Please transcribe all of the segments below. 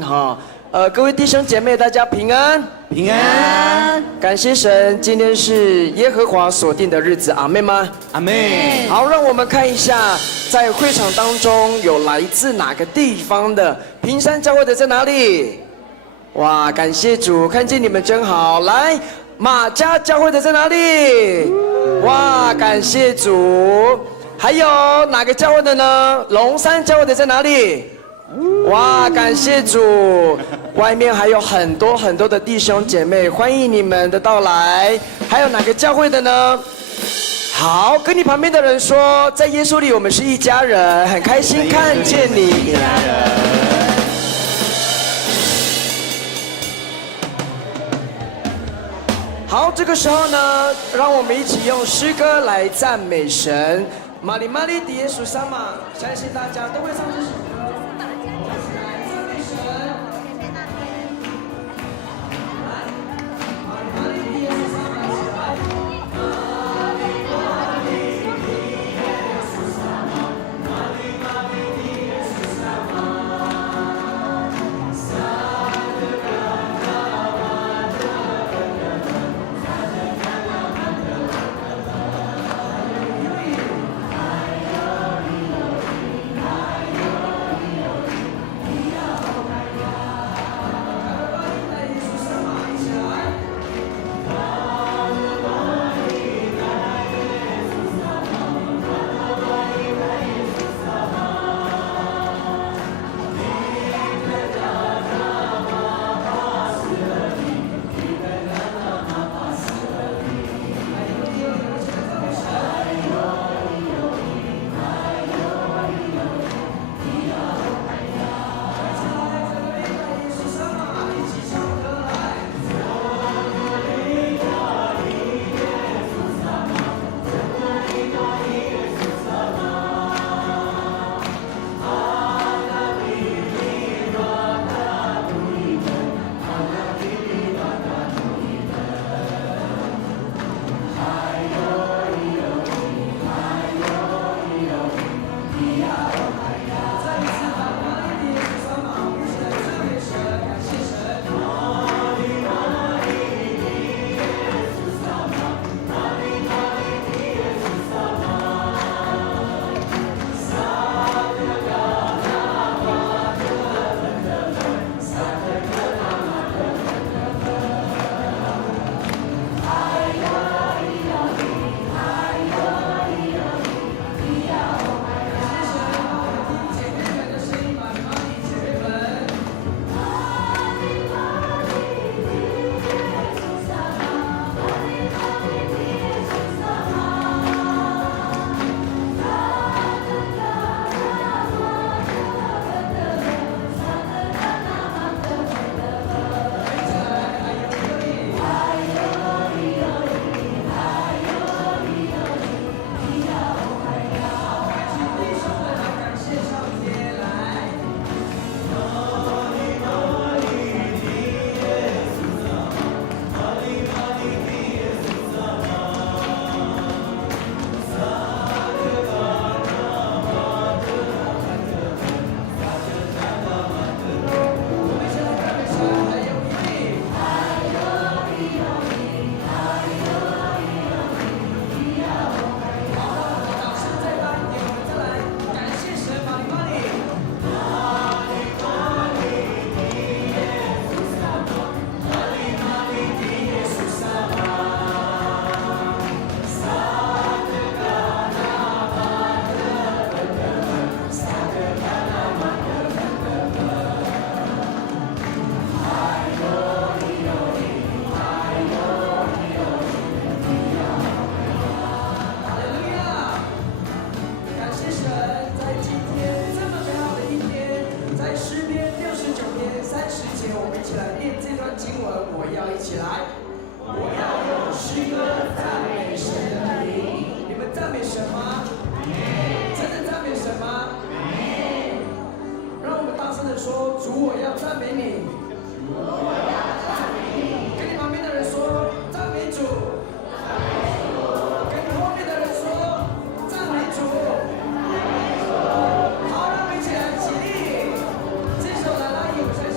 哈，各位弟兄姐妹，大家平安，平安。感谢神，今天是耶和华所定的日子，阿妹吗？阿妹。好，让我们看一下，在会场当中有来自哪个地方的平山教会的在哪里？哇，感谢主，看见你们真好。来，马家教会的在哪里？哇，感谢主。还有哪个教会的呢？龙山教会的在哪里？哇，感谢主！外面还有很多很多的弟兄姐妹，欢迎你们的到来。还有哪个教会的呢？好，跟你旁边的人说，在耶稣里我们是一家人，很开心看见你。好，这个时候呢，让我们一起用诗歌来赞美神。玛丽玛丽迪耶稣萨玛，相信大家都会唱这首歌。这首来拉一首。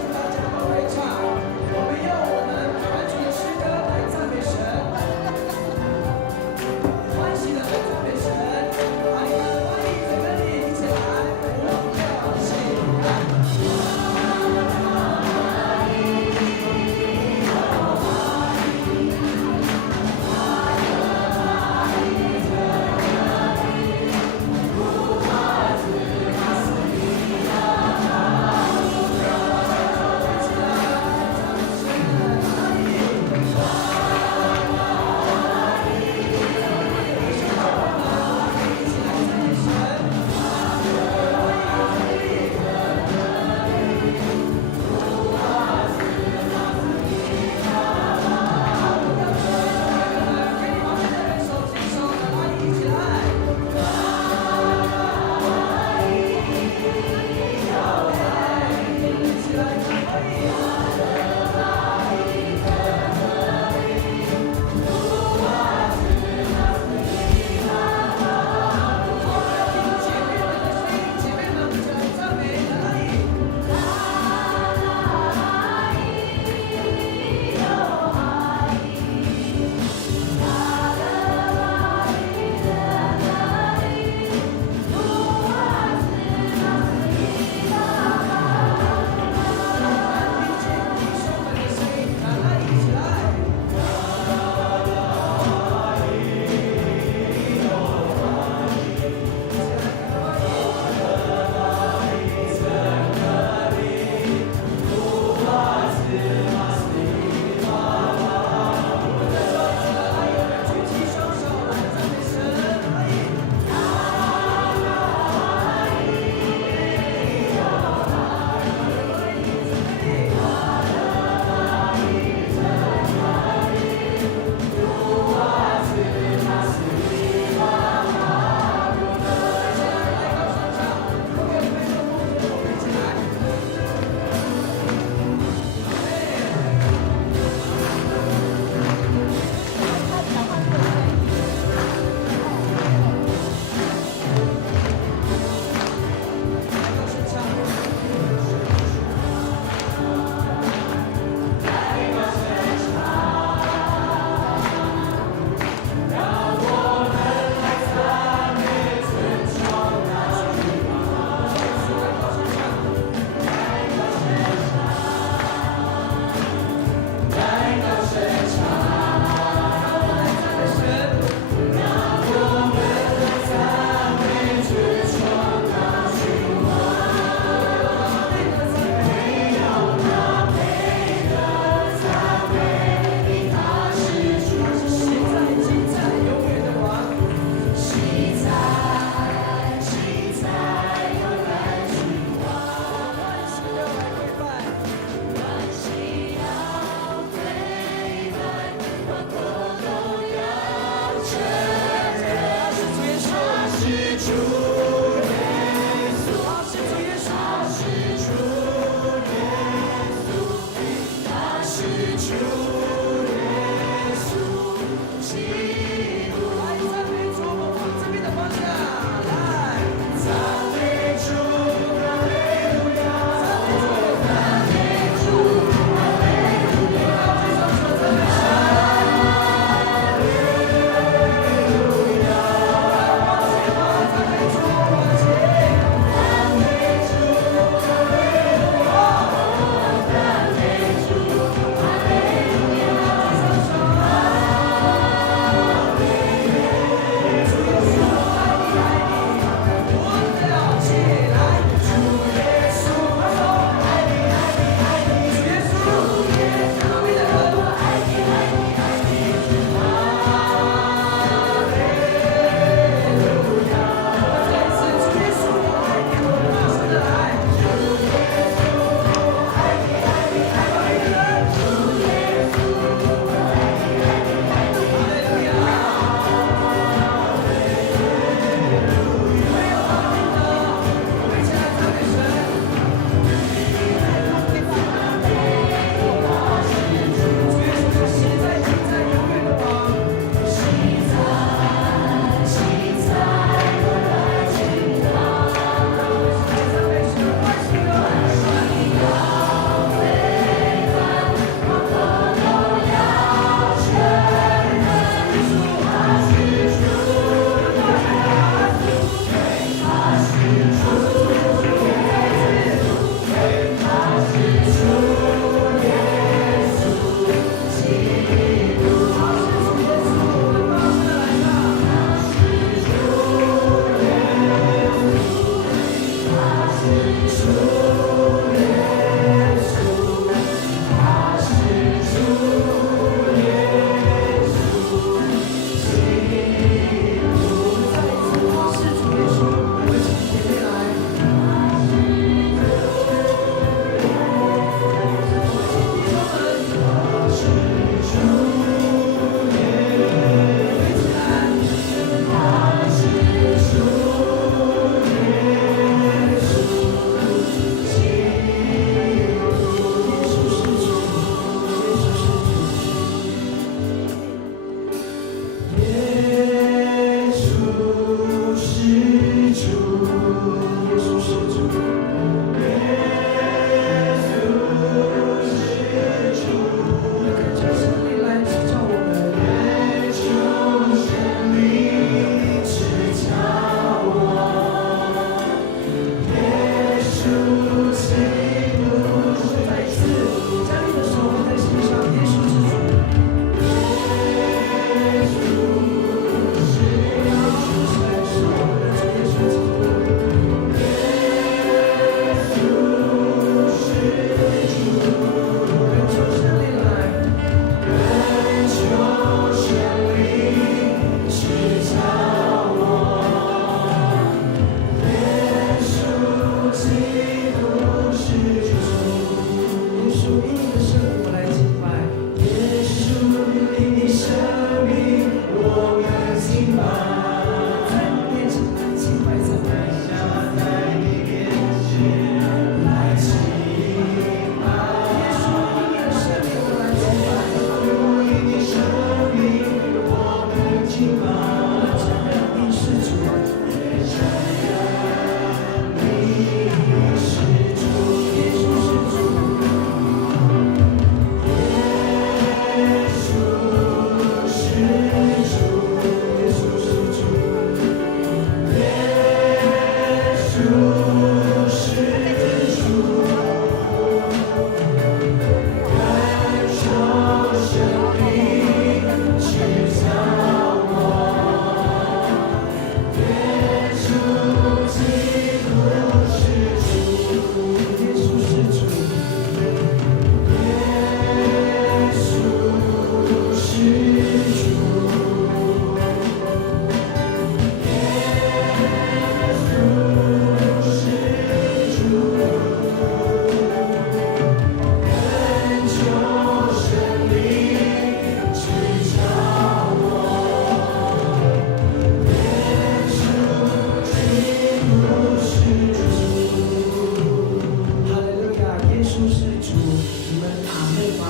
主，你们阿门吗？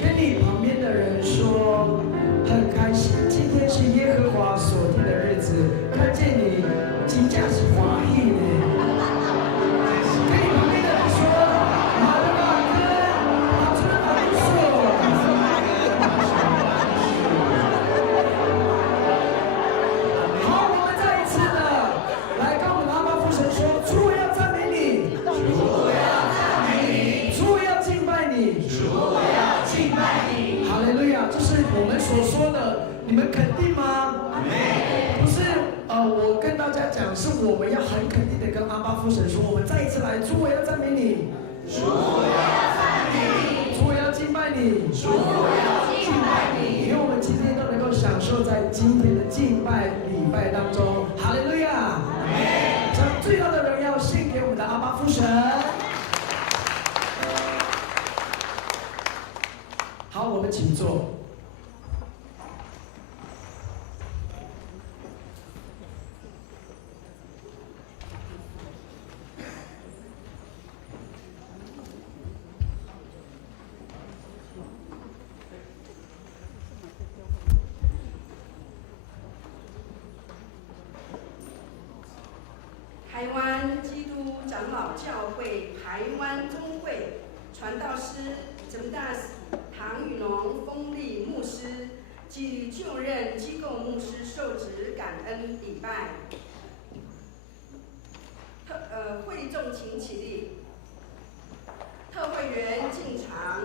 跟你旁边的人说，很开心，今天是耶和华所定的日子，看见你真正是欢喜呢。跟你旁边的人说，阿门阿门，阿尊阿不错。好，我们再一次的来跟我们的阿爸父神说，主要赞美你，主要赞美你，主要敬拜你，主要敬拜你。哈利路亚，这是我们所说的，你们肯定吗？不是，我跟大家讲，是我们要很肯定的跟阿爸父神说，我们再一次来，主我要赞美你，主要赞美你，主要敬拜你，主要敬拜你。因为我们今天都能够享受在今天的敬拜礼拜当中，哈利路亚，将最大的荣耀献给我们的阿爸父神。好，我们请坐。台湾基督长老教会台湾中会传道师曾大喜唐雨农丰利牧师及就任机构牧师受职感恩礼拜。会众请起立，特会员进场。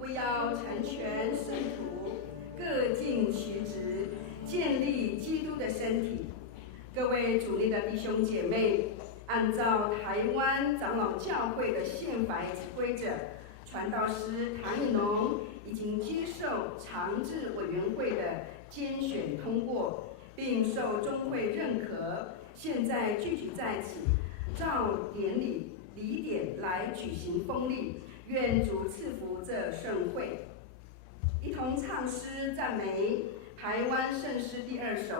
为要成全圣徒，各尽其职，建立基督的身体。各位主内的弟兄姐妹，按照台湾长老教会的宪法规则，传道师唐以农已经接受常制委员会的监选通过，并受中会认可，现在聚集在此，照典礼典来举行封立。愿主赐福这盛会，一同唱诗赞美台湾圣诗第2首。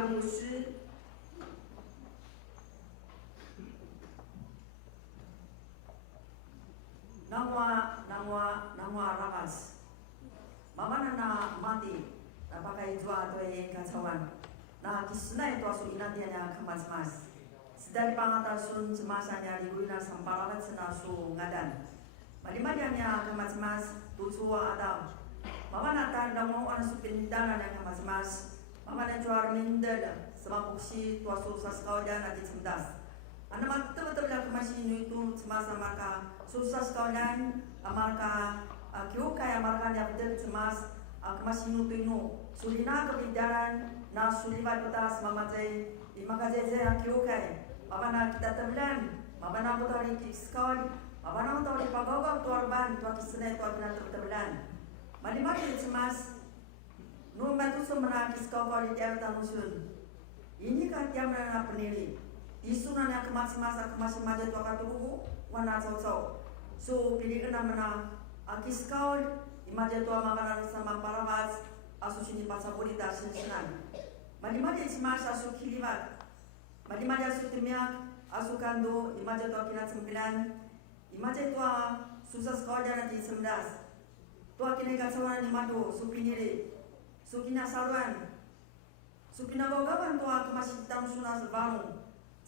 拉牧师。Nangwa rakas. Mamana na mati na pakai jua to yang kacawan. Na kisna itu asu inatianya kemas-mas. Sedari pangata sun cemasanya diguina samparalat senasu ngadan. Madi-madianya kemas-mas tutua adam. Mamana tanda mau anasu pindanan yang kemas-mas. Mamana juar mindel sama buksi tuasu saskaudan ati cemdas. Anak betul-betul kemasi itu semasa maka susah sekalian marka kiukai marka yang betul cemas kemasi itu sulina kebidaran na sulibat betas mamajai maka jaya kiukai mabana kita tebelan mabana utari kiskal mabana utari pagawag tuarban tua kisne tua kena tebelan madi cemas nu batu semana kiskal kali dia tamusun ini kan dia mana penili isunan yang kemasi maja tua katubu wana cau so pilih kena mana kiskal imaja tua makanan sama parawas asu sini pasapuri dah senang madi cemas asu kilibat madi asu temiak asu kando imaja tua kina sembilan imaja tua susah sekolah nanti 19 tua kini kasawan imado supiniri sukina saruan supina gogawan tua kemasi tamu sunah sebangun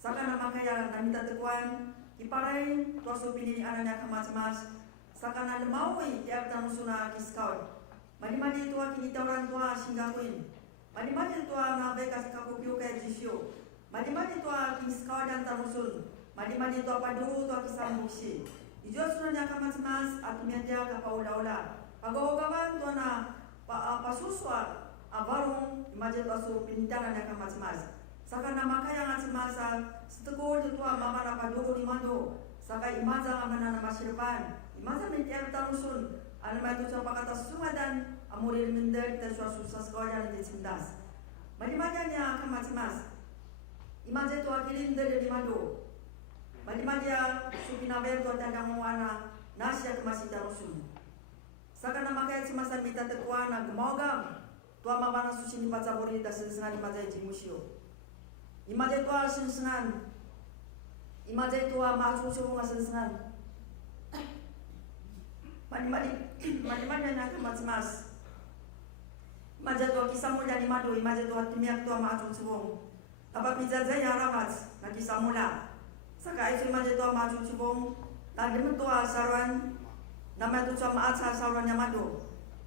saka nama kaya namita tekuan iparai tua supini anaknya kemas-mas saka na lemaui tiap tamu sunah kiskal madi tua kini tauran tua singgakuin madi tua na bekas kakupiu kaya jisyo madi tua kiskal dan tamusun madi tua padu tua kisang buksi ijo sunanya kemas-mas atumia dia kapaula-ula pagawagan tua na pasuswa abarong imaje tua su pintanan yang kemas-mas saka nama kaya ngat semasa setegur tua mama na padugo ni mando saka imaza mana nama sirpan imaza mentiar tamusun anama itu coba kata sumadan amurir minder tersuas susah sekolah di cintas madi-madianya kemas-mas imaza tua kilinder di mando madi-madia supinawer tua tandang muana nasya kemasi tamusun saka nama kaya semasa minta tekuana gemogam tua mama na susini pacaburi da sensengan imaza jimusyo imaja tua sensengan imaja tua maju semua sensengan madi nak mas imaja tua kisah mula di madu imaja tua timiak tua maju semua apa pizza saya ramas na kisah mula saka itu imaja tua maju semua lagi tua saruan nama tu cuma aca saruan yang madu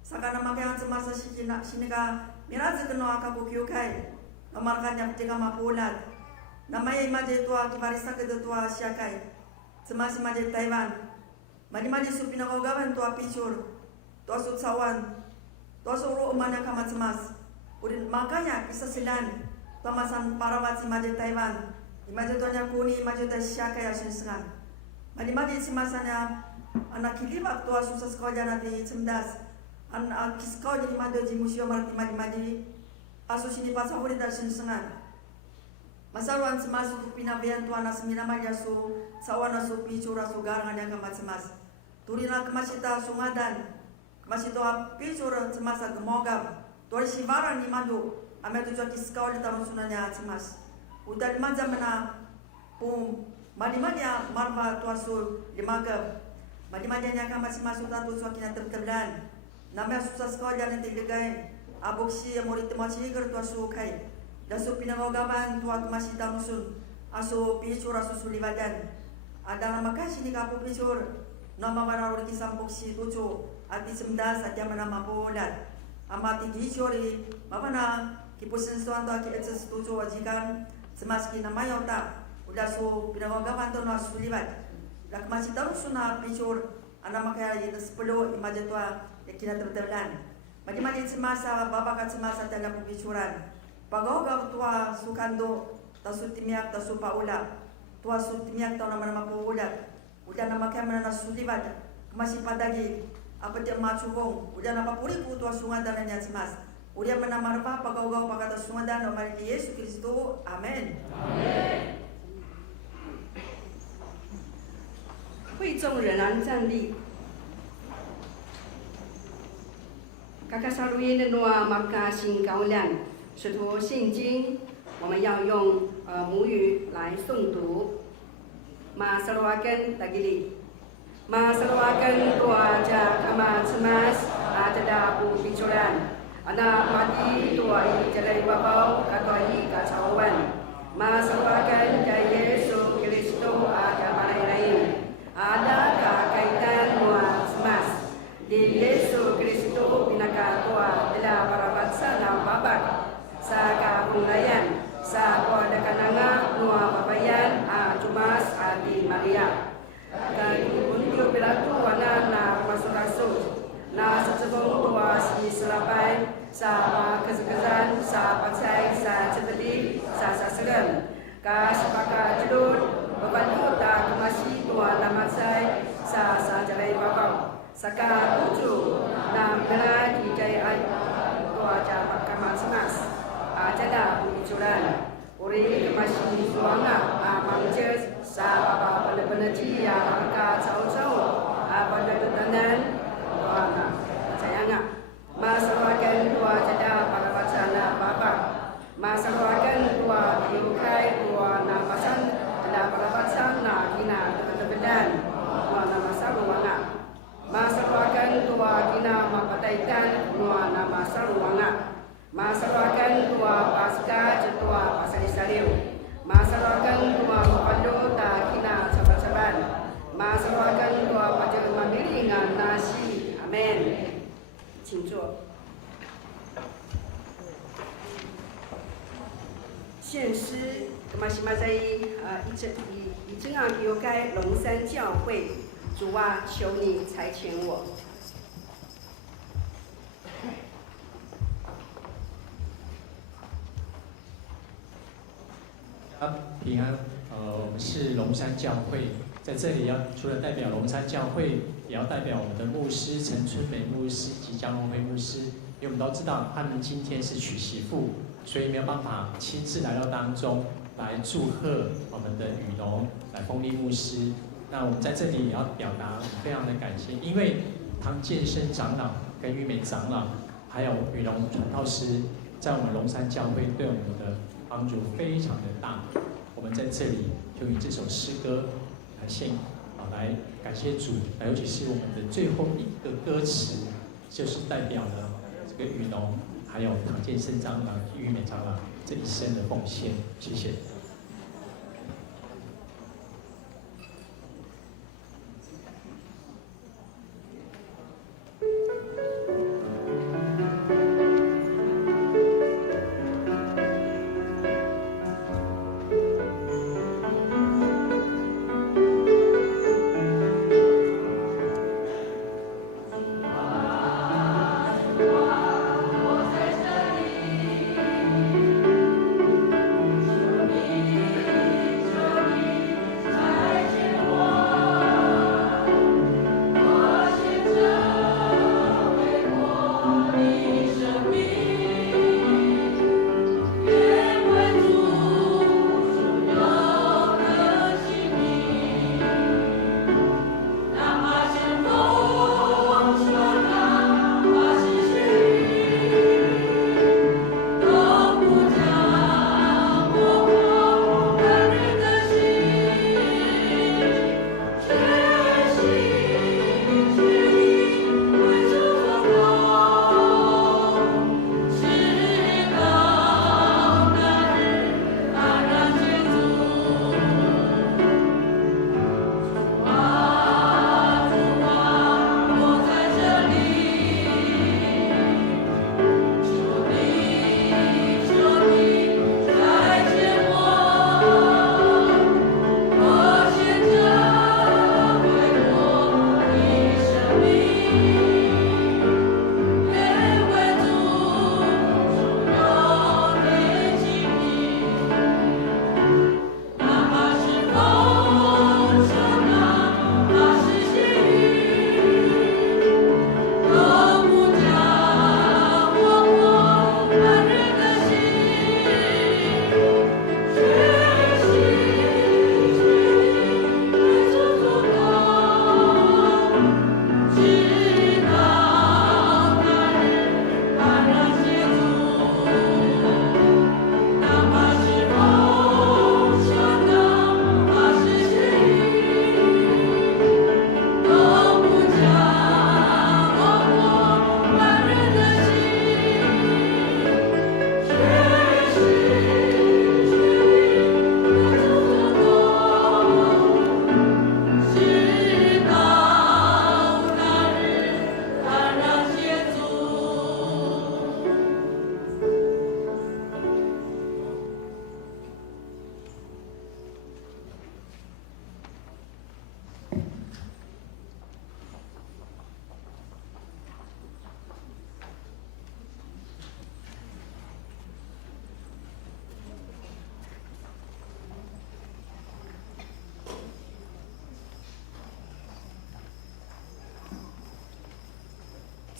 saka nama kaya semasa sini ka mirazi kena akabu kiukai amarkan ketika mapulat namanya imaje tua kibarisa ke tua syakai semasa imaje Taiwan madi supina gogawan tua picur tua sutsawan tua suru umana kamat semas udin makanya bisa silan tua masan parawat imaje Taiwan imaje tua nyakuni imaje tua syakai asin sengan madi semasanya anak kilibat tua susah sekolah nanti cemdas anak kiskau jadi madu di museum madi asu sini pasapuri dar sensengan masaruan semasuk pinabian tuana semina maja su sawana su picura su garangan yang kemat semas turina kemasita sungadan kemasita picura semasa gemogam tuari sivaran ni madu ame tujuan kiskau di tamu sunanya semas udah dimaja mena pum madi-madia marva tuasu dimagam madi-madianya kemat semas udah tujuan kina tertebelan namanya susah sekolah nanti degai aboksi murid masih kerja sukai, dasu pinangogaman tua masih tamusun, asu picur asu sulibadan, ada nama kasih ni kapu picur, nama mana orang kisah boksi tuju, ati semdas aja mana mapolat, amati gicori, apa na kipusin suan tua kietses tuju wajikan, semaski nama yota, udah su pinangogaman tu na sulibat, dak masih tamusun na picur, anak makaya itu 10 imaja tua kina tertelan. Madi semasa babakat semasa tanda pembicuran pagawaga tua sukando tasu timiak tasu paula tua su timiak tau nama paulat udah nama kamera na sulibat masih padagi apa dia macubong udah nama puriku tua sungadan nya semas udah menamar pa pagawaga pakata sungadan nama Yesus Kristus amin amen 会众仍然站立。Kakak Saruin Noa Marka Singkaulan, Setuh Sinjing, 我们要用母语来诵读。Masalwakan tagili. Masalwakan tua ja kama cemas ada bu bicuran. Anak mati tua i jalai babau katoi kacawan. Masalwakan ke Yesus Kristus ada malai lain. Ada kaitan mua cemas. Di Yesus Kristus binaka tua adalah parabatsa na babat. Sa kahulayan. Sa kuada kananga nua babayan cumas di Maria. Dan undio Pilatu wana na masuk-masuk. Na sesebong tua si selapai sa kesekazan sa paksai sa cepeti sa sasagan. Ka sepaka jedut bebantu tak kemasi tua na maksai sa jalai babau. Saka tuju na mena di jai tua jabat kamal semas. Jada bicuran. Uri masih suanga mangjes sa pada cia angka cau-cau pada tetanan wana sayanga masalwakan tua jada para bacana bapa masalwakan tua diukai tua napasan jada para bacana kina tebedan wana masalwanga masalwakan tua kina mapataikan wana masalwanga masalwakan tua pasca jetua pasal saliu masalwakan tua pandu tak kina saban-saban masalwakan tua pada mandiri dengan nasi amin 请坐献诗 Kemasih-masih已经有该龙山教会主啊求你差遣我平安，我们是龙山教会，在这里除了代表龙山教会，也要代表我们的牧师陈春美牧师及江荣辉牧师，因为我们都知道他们今天是娶媳妇，所以没有办法亲自来到当中来祝贺我们的雨龙、来丰利牧师。那我们在这里也要表达非常的感谢，因为唐建生长老跟玉美长老，还有雨龙传道师，在我们龙山教会对我们的帮助非常的大，我们在这里就以这首诗歌来感谢主，尤其是我们的最后一个歌词，就是代表了这个雨龙，还有唐建生长老、玉美长老这一生的奉献。谢谢。我在这里。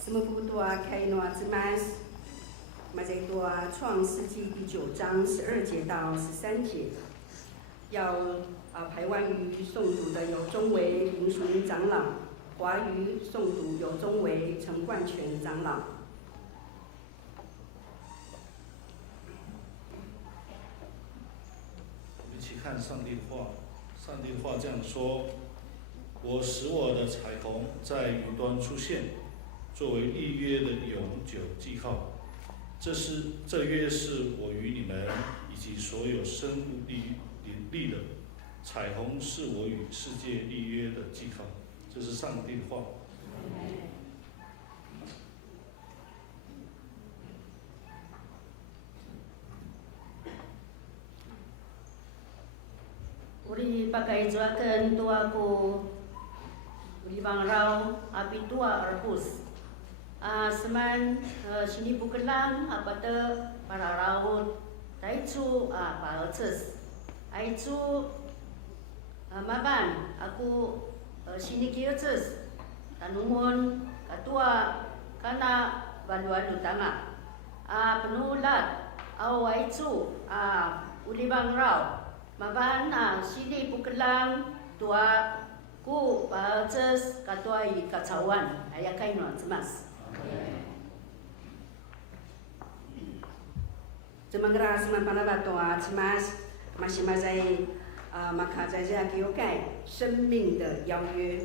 Semoga doa kaino azimas，马在多创世纪第9章12节到13节，要排湾语诵读的有钟维林淑英长老，华语诵读有钟维陈冠全长老。我们一起看上帝的话，上帝的话这样说：我使我的彩虹在云端出现，作为立约的永久记号。这约是我与你们以及所有生物立的。彩虹是我与世界立约的记号。这是上帝的话。Uli pakai juakan tuaku uli bangrau api tua arbus. Seman sini bukelang apa te para raut taicu paelces. Aicu maban aku sini kioces. Tanumun katua kana balu-balu tanga. Penulat au aicu uli bangrau. Maban sini bukelang tua ku paelces katua I kacawan ayakai no cemas. Semangra seman bato cemas masih mazai maka zaza kiokai 生命的邀约。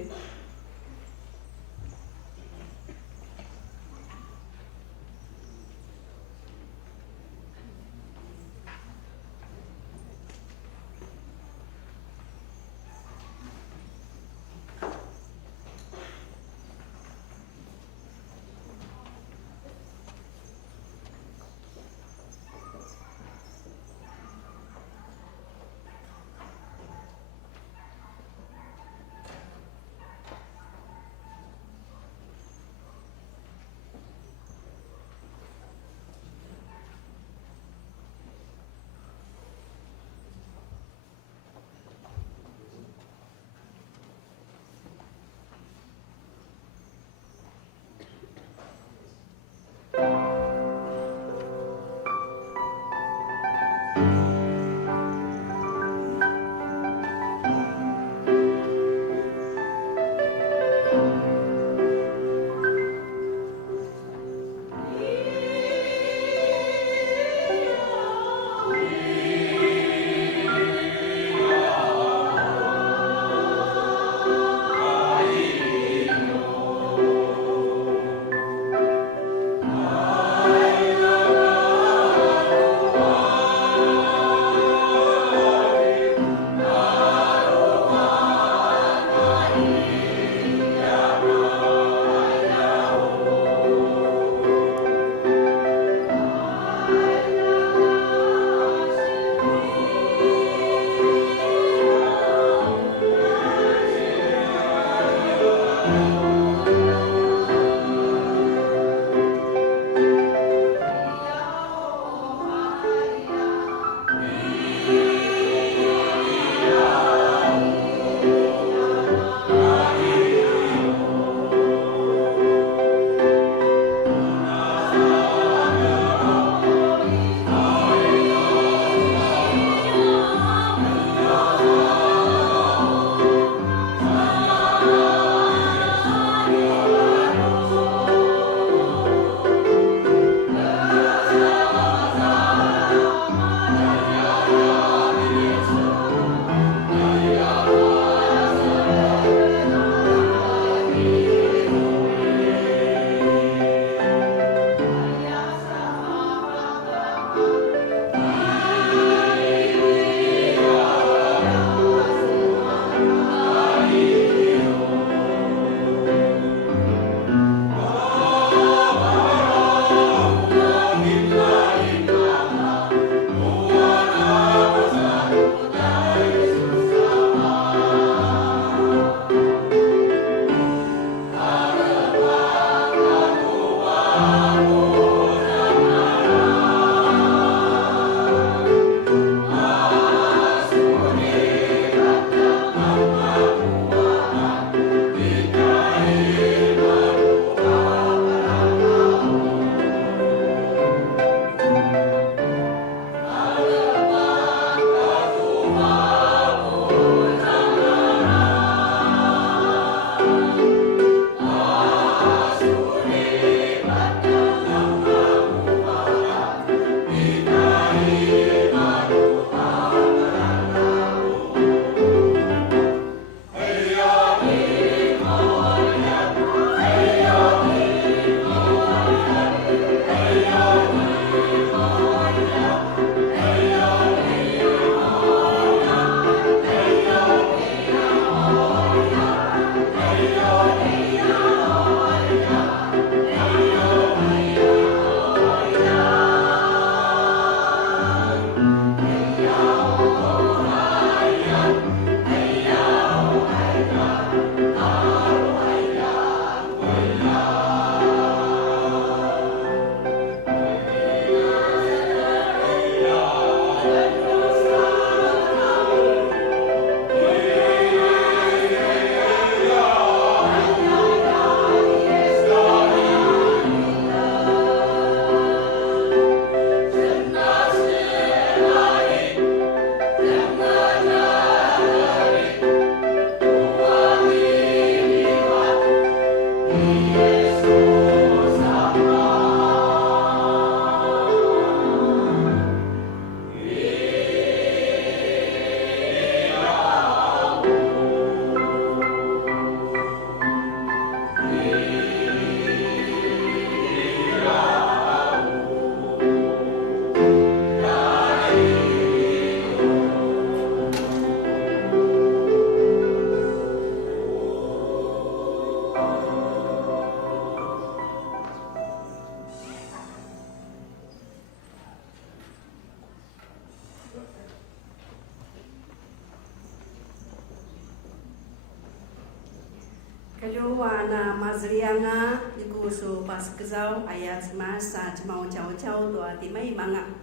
Kedua na mazrianga ikusu pas kezau ayat semasa cemau jauh-jauh tua timai manga.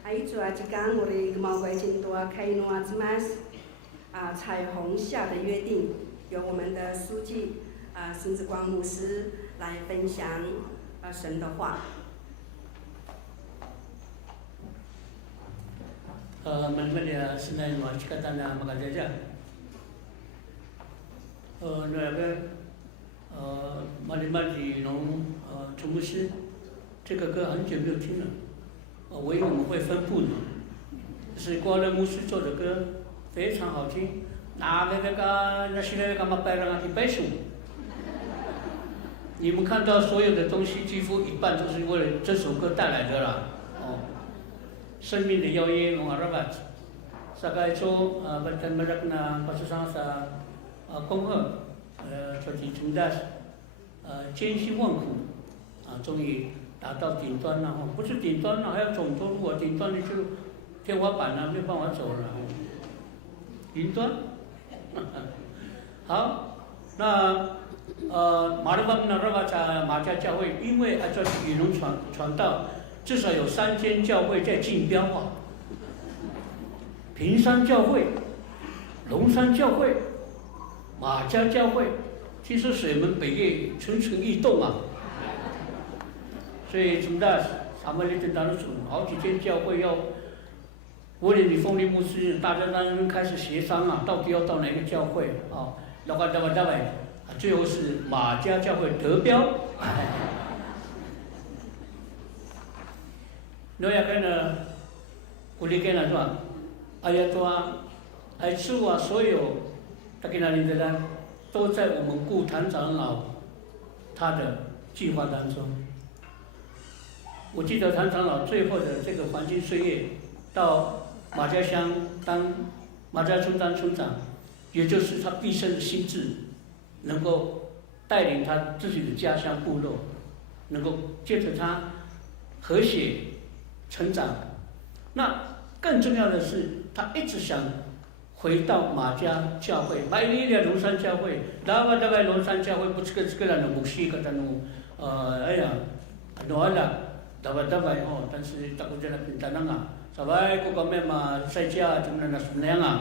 Ai cua jikang uri gemau guai jin tua开诺zemas 彩虹下的约定，由我们的书记孙志光牧师来分享神的话。Media senai macikatan na magajaja. Naga mali农楚牧师，这个歌很久没有听了，我以为我们会分部呢，是光乐牧师做的歌，非常好听。那些那个嘛白人啊去背诵，你们看到所有的东西几乎一半都是为了这首歌带来的啦，生命的邀约蒙阿拉巴，大概说berdan merak na pasusang sa 恭贺说提陈大艰辛万苦终于达到顶端了不是顶端了还要总头，如果顶端的就天花板了，没有办法走了。云端，好，那马六邦那罗巴在马家教会，因为按照雨龙传道，至少有3间教会在竞标啊，平山教会、龙山教会、马家教会，其实水门北岳蠢蠢欲动啊。所以从大咱们的当中好几间教会要，为了你奉力牧师，大家当然开始协商啊，到底要到哪个教会啊？然后最后是马家教会得标。那要跟呢，鼓励跟了是吧？哎呀，说，哎，是啊，所有他跟那里的人，都在我们顾谭长老他的计划当中。我记得谭长老最后的这个黄金岁月，到马家乡当马家村当村长，也就是他毕生的心志，能够带领他自己的家乡部落，能够接着他和谐成长。那更重要的是，他一直想回到马家教会，买你的龙山教会，大概龙山教会不是个人的牧师，个人哎呀，诺了。Dapat但是takut jangan pintanang ah. Sabay ko kami masaya cuma na sunayang ah.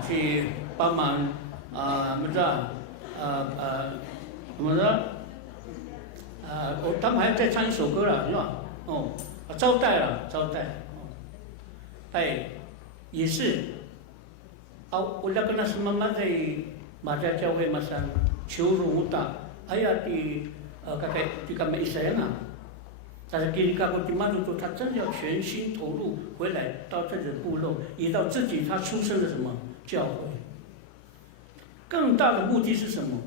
Si paman他们还在唱一首歌了，是吧？招待了，招待。哎，也是。我那个那什么嘛在马家教会嘛上求荣大，哎呀di kami Israel啊。但是给你看过迪曼鲁他真的要全心投入回来到这里的部落，也到自己他出生的什么教会。更大的目的是什么？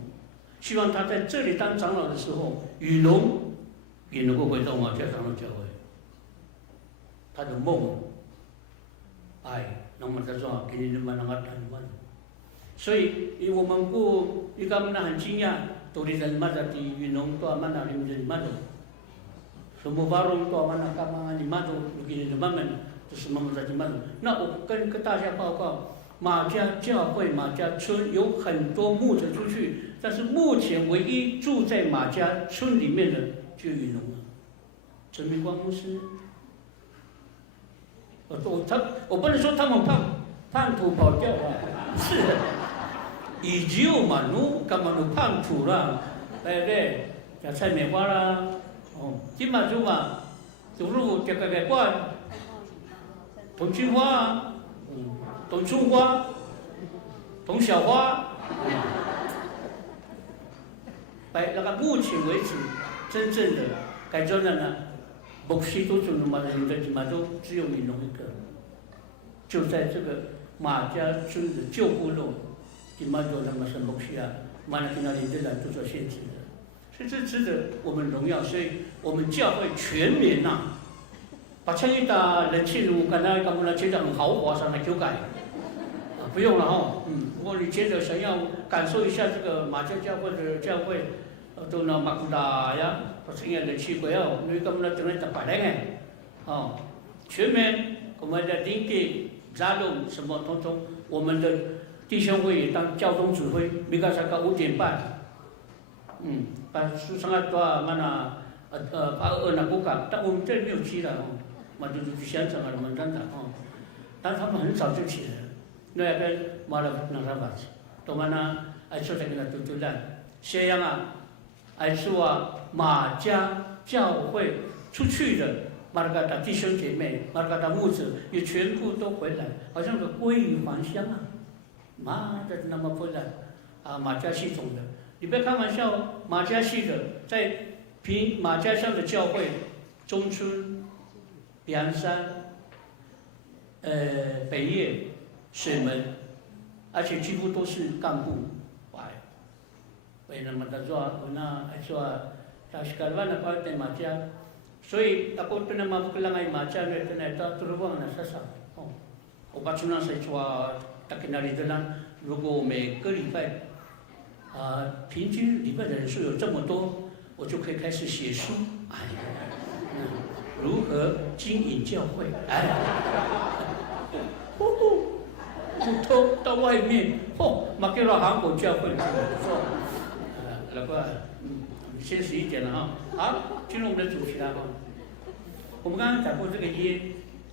希望他在这里当长老的时候，雨龙也能够回到马家长老教会。他的梦，那么他说给你们那个谈完。所以我们不，你看我们很惊讶，到底人马在的雨龙到马那里面人马的。Semua warung tu mana kamang animado begini teman-teman， 这是我们在animado。那我跟大家报告，马家教会、马家村有很多牧者出去，但是目前唯一住在马家村里面的就雨龙了，陈明光牧师。我不能说他们叛徒跑掉了，是以旧嘛，干嘛叛徒了，对不对？像蔡美花啦。今嘛就嘛，走路这个关，董金花，董春花，董小花，那个目前为止，真正的改造的呢，牧师都是嘛人的，起码都只有你弄一个，就在这个马家村的旧部落，起码就那么是牧师啊，马那跟那里的人都做限制的。所以这值得我们荣耀，所以我们教会全面把창의다人气炉刚才我们觉得很豪华，上来修改，不用了如果你觉得想要感受一下这个马家教会的教会，都那马古达呀，把창의人气不要，因为我们整个摆来全面我们的定给扎龙什么统统，我们的弟兄会也当教宗指挥，每个上到5点半，把书上啊多啊把那不干，但我们这没有去了哦，嘛就是乡长啊，我们站长哦，但他们很早就起来了，那边马拉那啥吧，到嘛呢，爱说这个那都烂，这样啊，爱说啊马家教会出去的。马拉嘎达弟兄姐妹，马拉嘎达牧者也全部都回来，好像个归于还乡啊！妈的，那么回来啊！马家系统的，你不要开玩笑，马家系的在马家乡的教会，中村、梁山、北叶、水门，而且几乎都是干部，为什么他说他是干完了搞点马家。所以ako na mapagkalangay macam itu na ito turubang na sasa. Oh, obat sunan saya cua tak kenal itu lah. 如果每个礼拜平均礼拜的人数有这么多，我就可以开始写书。如何经营教会？不偷到外面，马给了韩国教会说，那个现实一点了哈。好，进入我们的主题了哈。我们刚刚讲过这个约，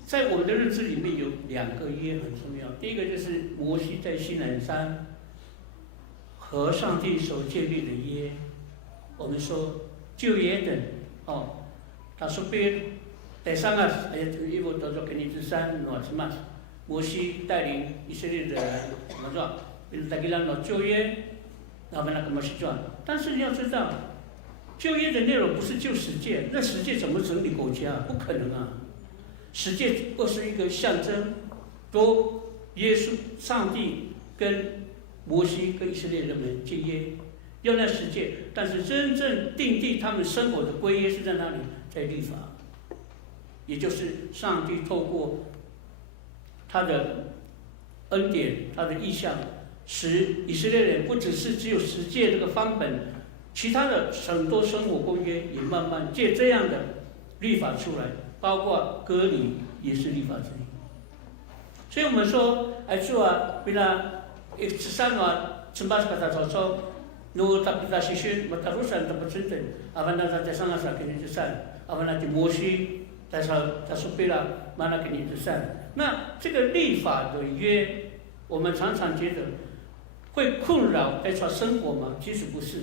在我们的认知里面有2个约很重要。第一个就是摩西在西南山和上帝所建立的约。我们说旧约的他说别第3个一部叫做肯尼之山诺什么，摩西带领以色列的怎么说？带给了旧约，那么那个摩西传。但是你要知道。旧约的内容不是旧十诫，那十诫怎么整理国家？不可能啊！十诫不是一个象征，说耶稣、上帝跟摩西跟以色列人们结约，要那十诫，但是真正定义他们生活的规约是在哪里？在律法，也就是上帝透过他的恩典、他的意象，使以色列人不只有十诫这个方本。其他的很多生活公约也慢慢借这样的律法出来，包括割礼也是律法之一。所以我们说，bila sesama sembah kata sosok, nu tak kita sisir berterusan dapat senten, avana tak sangat sakit terusan, avana di mosi tak supila mana kini terusan。那这个律法的约，我们常常觉得会困扰在说生活吗？其实不是。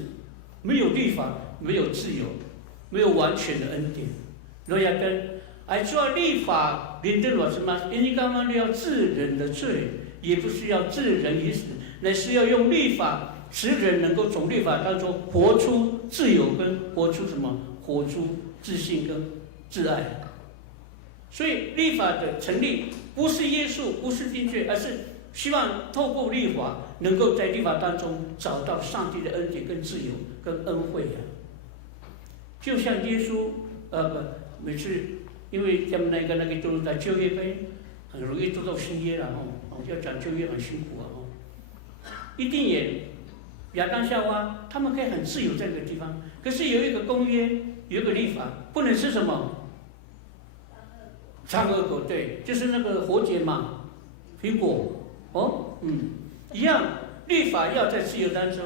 没有律法，没有自由，没有完全的恩典。罗亚根，做律法，领的罗什么？因为刚刚要治人的罪，也不是要治人于死，乃是要用律法使人能够从律法当中活出自由，跟活出什么？活出自信跟自爱。所以律法的成立不是约束，不是定罪，而是希望透过律法，能够在律法当中找到上帝的恩典跟自由跟恩惠啊。就像耶稣，每次因为他们那个都在旧约边，很容易做到新约了要讲旧约很辛苦一定也亚当夏娃他们可以很自由在这个地方，可是有一个公约，有一个律法，不能吃什么？长恶果，对，就是那个活结嘛，苹果。一样，律法要在自由当中，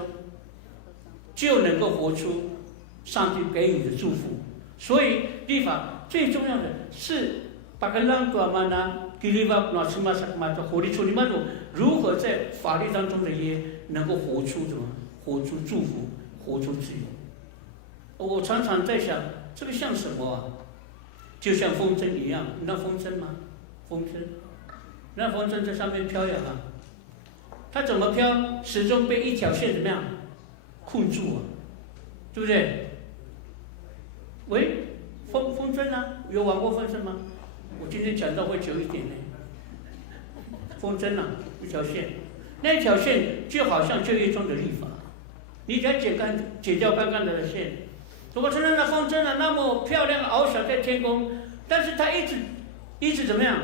就能够活出上帝给予的祝福。所以律法最重要的是把个让多嘛呢，给律法拿出嘛什么的活力处理嘛种，如何在法律当中的约能够活出什么？活出祝福，活出自由。我常常在想，这个像什么啊？就像风筝一样，你知道风筝吗？风筝。那风筝在上面飘扬它怎么飘？始终被一条线怎么样困住对不对？喂，风筝有玩过风筝吗？我今天讲到会久一点呢。风筝一条线，那条线就好像旧约中的律法，你只要剪掉刚刚的线。我承认那风筝那么漂亮翱翔在天空，但是它一直怎么样？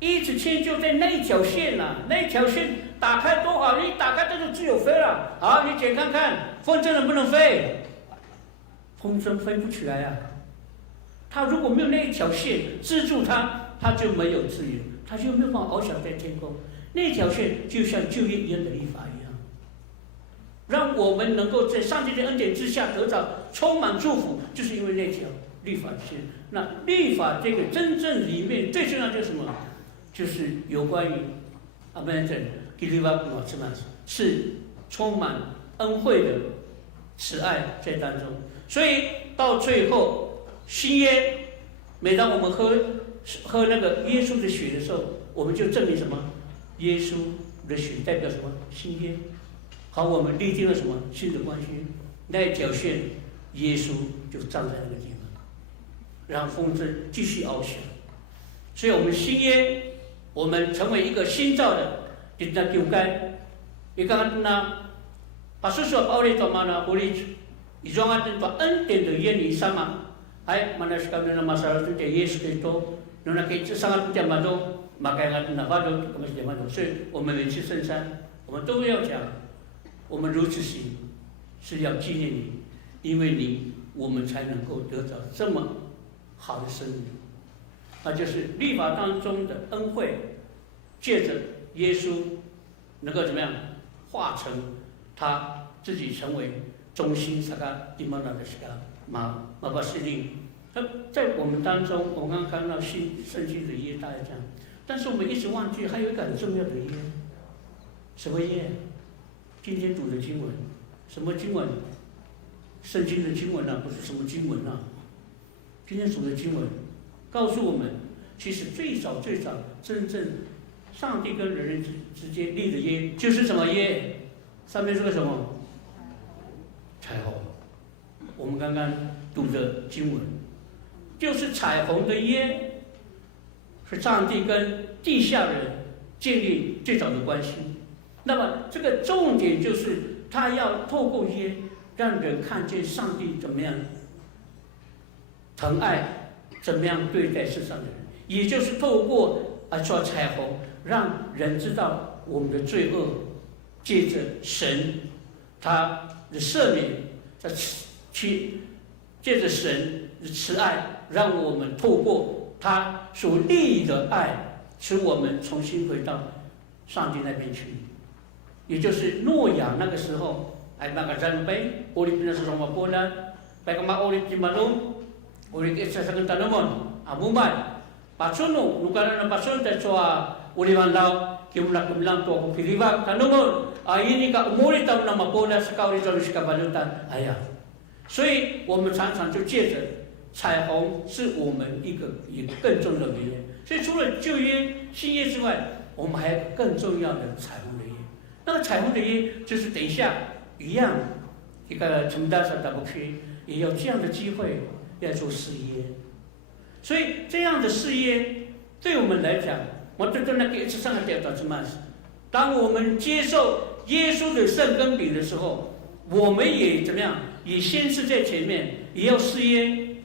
一直迁就在那一条线那一条线打开多好，你打开它就自由飞了。好，你剪看看，风筝能不能飞？风筝飞不起来它如果没有那一条线支住它，它就没有自由，它就没有办法翱翔在天空。那条线就像旧约一样的律法一样，让我们能够在上帝的恩典之下得到充满祝福，就是因为那条律法线。那律法这个真正里面最重要就是什么？就是有关于阿门的给律法保持满，是充满恩惠的慈爱在当中。所以到最后新约，每当我们喝那个耶稣的血的时候，我们就证明什么？耶稣的血代表什么？新约。好，我们立定了什么新的关系？那一条线，耶稣就站在那个地方，让风筝继续翱翔。所以，我们新约，我们成为一个新造的，那丢该，你看看那，把叔叔把你做嘛呢？我哋一桩啊，把恩典的约你sama，哎，mana sekali nama masalah itu Yesus Kristus，那可以sangat不讲嘛都，嘛该个哪怕都我们讲嘛都，所以我们每次圣餐，我们都要讲，我们如此行是要纪念你，因为你我们才能够得到这么好的生命。那就是律法当中的恩惠，借着耶稣能够怎么样化成他自己成为中心，啥个地方的啥个马巴司令。在我们当中，我刚刚看到圣经的约大家讲，但是我们一直忘记还有一个很重要的约，什么约？今天读的经文，什么经文？圣经的经文啊，不是什么经文啊。今天读的经文告诉我们，其实最早真正上帝跟人之间立的约，就是什么约？上面是个什么？彩虹。我们刚刚读的经文，就是彩虹的约，是上帝跟地下人建立最早的关系。那么这个重点就是他要透过约，让人看见上帝怎么样疼爱，怎么样对待世上的人，也就是透过做彩虹，让人知道我们的罪恶，借着神他的赦免，借着神的慈爱，让我们透过他所立的爱，使我们重新回到上帝那边去。也就是诺亚那个时候，ay magazanbay, ulit na sa sumapulan, pagkama ulit di manong, ulit isa sa kantanamon, amuman, pasuno, lugar na pasuno, so uliman lao, kimlang to akong pilibag, tanumon, ini ka umulit ang na mapula sa kauriton sa kabalutan, aya. 所以我们常常就借着彩虹是我们一个更重要的约。所以除了旧约、新约之外，我们还有更重要的彩虹的约。那个彩虹的约就是等一下一样，一个陈大山大不区也有这样的机会要做事业。所以这样的事业对我们来讲，我对那个一直上的表达什么？当我们接受耶稣的圣根饼的时候，我们也怎么样？也先是在前面，也要事业。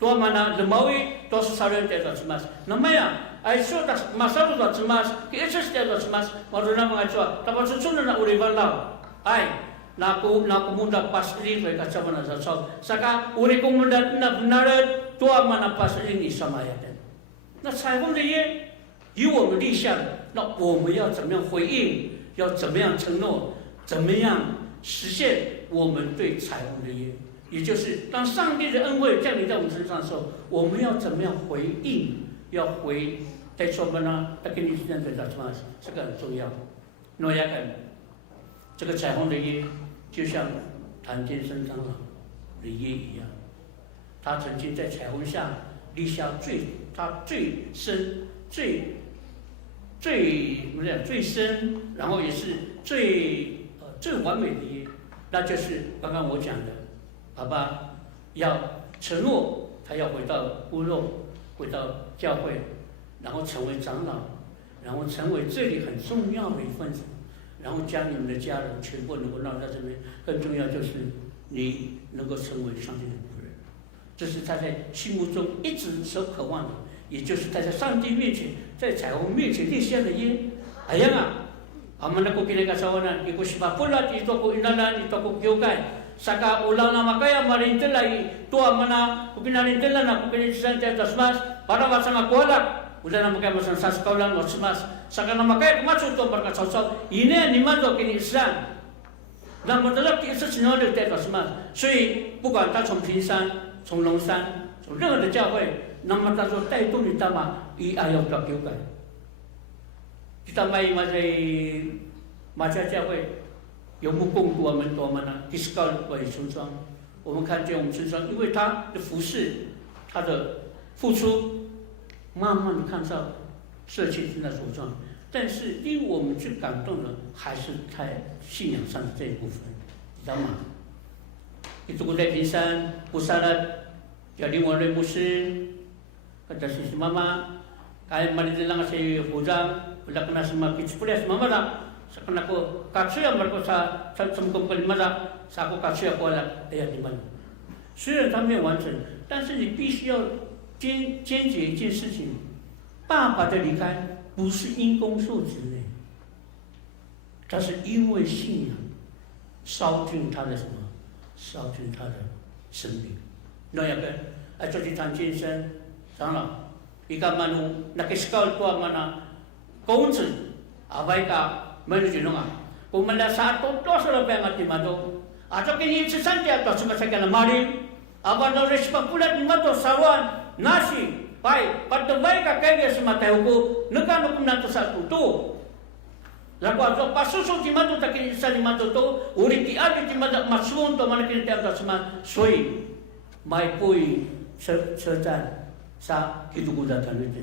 多么呢？Lemawi都是saudara tidak cemas. Namanya, aisyah tak masalah tak cemas, kita tidak cemas. Maduna mengajak, tapi susun nak uriban lau. Ai, naku muda pasri mereka coba nak sahau. Saka uriku muda nak benar tua mana pasri ini sama ya kan. 那彩虹的约与我们立项，那我们要怎么样回应？要怎么样承诺？怎么样实现我们对彩虹的约？也就是当上帝的恩惠降临在我们身上的时候，我们要怎么样回应？要回在说什么呢？他跟你现在讲什么？这个很重要。诺亚看这个彩虹的约，就像谭健生长老的约一样，他曾经在彩虹下立下他最深、最深，然后也是最完美的约，那就是刚刚我讲的。爸爸要承诺，他要回到部落，回到教会，然后成为长老，然后成为这里很重要的一份子，然后将你们的家人全部能够让在这边。更重要就是你能够成为上帝的仆人，这是他在心目中一直所渴望的，也就是他在上帝面前，在彩虹面前立下的约。哎呀aman ako kinakasawanan, iko si Papulat, ito ko inalan, ito ko kiyugay. Saka ulang na makaya marintilay, tuwa mana, kung pinarintilan na, kung pinitisan tayo tasmas, para masang akwalak, ulang na makaya masang saskaulan, masmas, sakana makai macu to barka chau ini你们都给你上，那么这个第一次情况就带到什么？所以不管他从平山、从龙山、从任何的教会，那么他说带动你到嘛，一爱要到修改。kita mai masai macam 教会有目共睹我们多么呢 ？Discount 为村庄，我们看见我们村庄，因为他的服饰，他的付出，慢慢的看到社区正在茁壮。但是令我们最感动的，还是在信仰上的这一部分，知道吗？Itu Gudai Pinsan, Pusalat, jadi mulai musim, kata si mama, kaya malilang si hujang, wala kena semua kicpules mama dah, sekarang aku katsuya mereka sa semkum kelima dah, sa aku katsuya aku ala ayat di mana. 虽然他没有完成，但是你必须要坚决一件事情，爸爸的离开不是因公受职的，他是因为信仰烧尽他的什么？烧尽他的生命。那样跟做这场健身，长老，一个manu nakiscall tua mana council, abai ka menuju nonga. Kung mala satu to sa lebih mati mado, atau kini sesanti atau semasaknya mari, aban do respa pula di mado sawan nasi, pai, pada baik kakek semata hukum, nekan hukum nanti satu tu. Lalu atau pasusu di mado tak kini sani mado tu, uri ti adi di mado masuun tu mana kini tiap sama sui, mai pui serta sa hidup kuda tanah itu.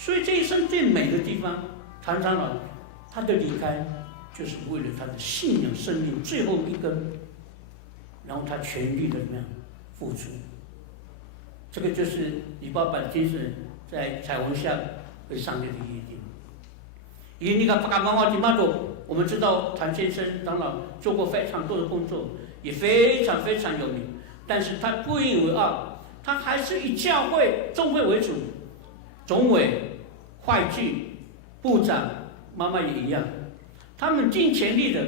所以这一生最美的地方，唐长老他的离开，就是为了他的信仰生命最后一根，然后他全力的怎么样付出。这个就是李爸爸精神在彩虹下跟上帝的约定。因为那个帕马瓦迪马多，我们知道谭先生长老做过非常多的工作，也非常非常有名，但是他不因为傲，他还是以教会众会为主，总委。 会计部长妈妈也一样，他们尽全力的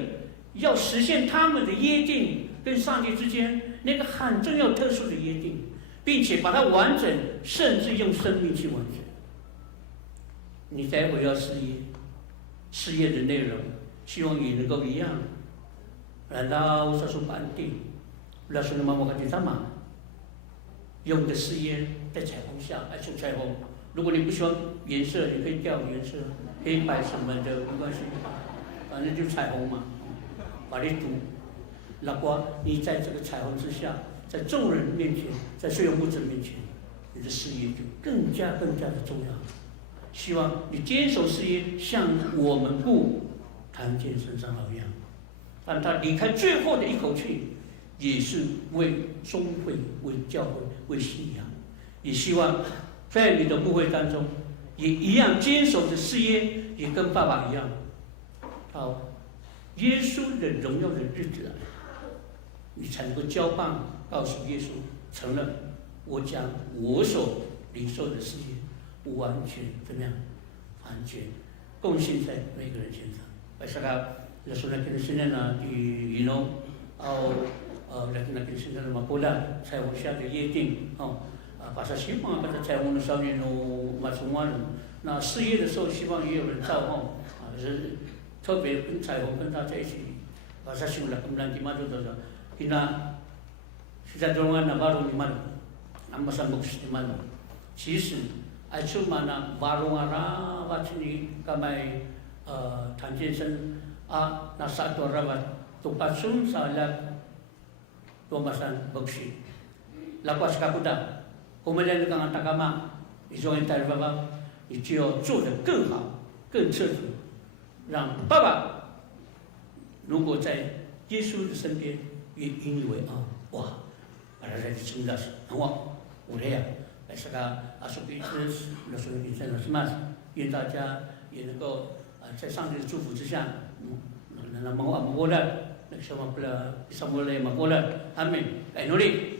要实现他们的约定跟上帝之间那个很重要特殊的约定，并且把它完整，甚至用生命去完成。你待会要事业的内容，希望也能够一样。难道说是安定？老师的妈妈跟你讲嘛，用的事业在彩虹下，爱出彩虹。 如果你不喜欢颜色，你可以调颜色，黑白什么的没关系，反正就彩虹嘛，把你读，老瓜，你在这个彩虹之下，在众人面前，在岁月牧者面前，你的事业就更加的重要。希望你坚守事业，像我们部谭健生长老一样，让他离开最后的一口气，也是为宗会、为教会、为信仰，也希望。 在你的牧会当中，也一样坚守着事业，也跟爸爸一样。好，耶稣的荣耀的日子来，你才能够交棒告诉耶稣，承认我将我所领受的事业完全怎么样，完全贡献在每个人身上。为啥个？那说那个现在呢，你侬，那个现在的马波拉彩虹下的约定哦。 把它希望把它彩虹的少年喽，马松湾那事业的时候，希望也有人照顾是特别跟彩虹跟他在一起，把它修了，我们让你妈做到的。现在中央那baru di mana，那么上牧师di mana？其实，爱出嘛那baru ara wat ni kamai谭先生啊，那satu rawat tupasun salah tumasan bukshi，lapas kakuda。 我们在这个大伽马，你说你带着爸爸，你就要做得更好、更彻底，让爸爸如果在耶稣的身边，也引以为傲。哇，把他在成长很好，我这样，来这个说彼此，来说彼此什么？愿大家也能够在上帝的祝福之下，那么我的那个什么不了，什么来嘛，我的阿门，来努力。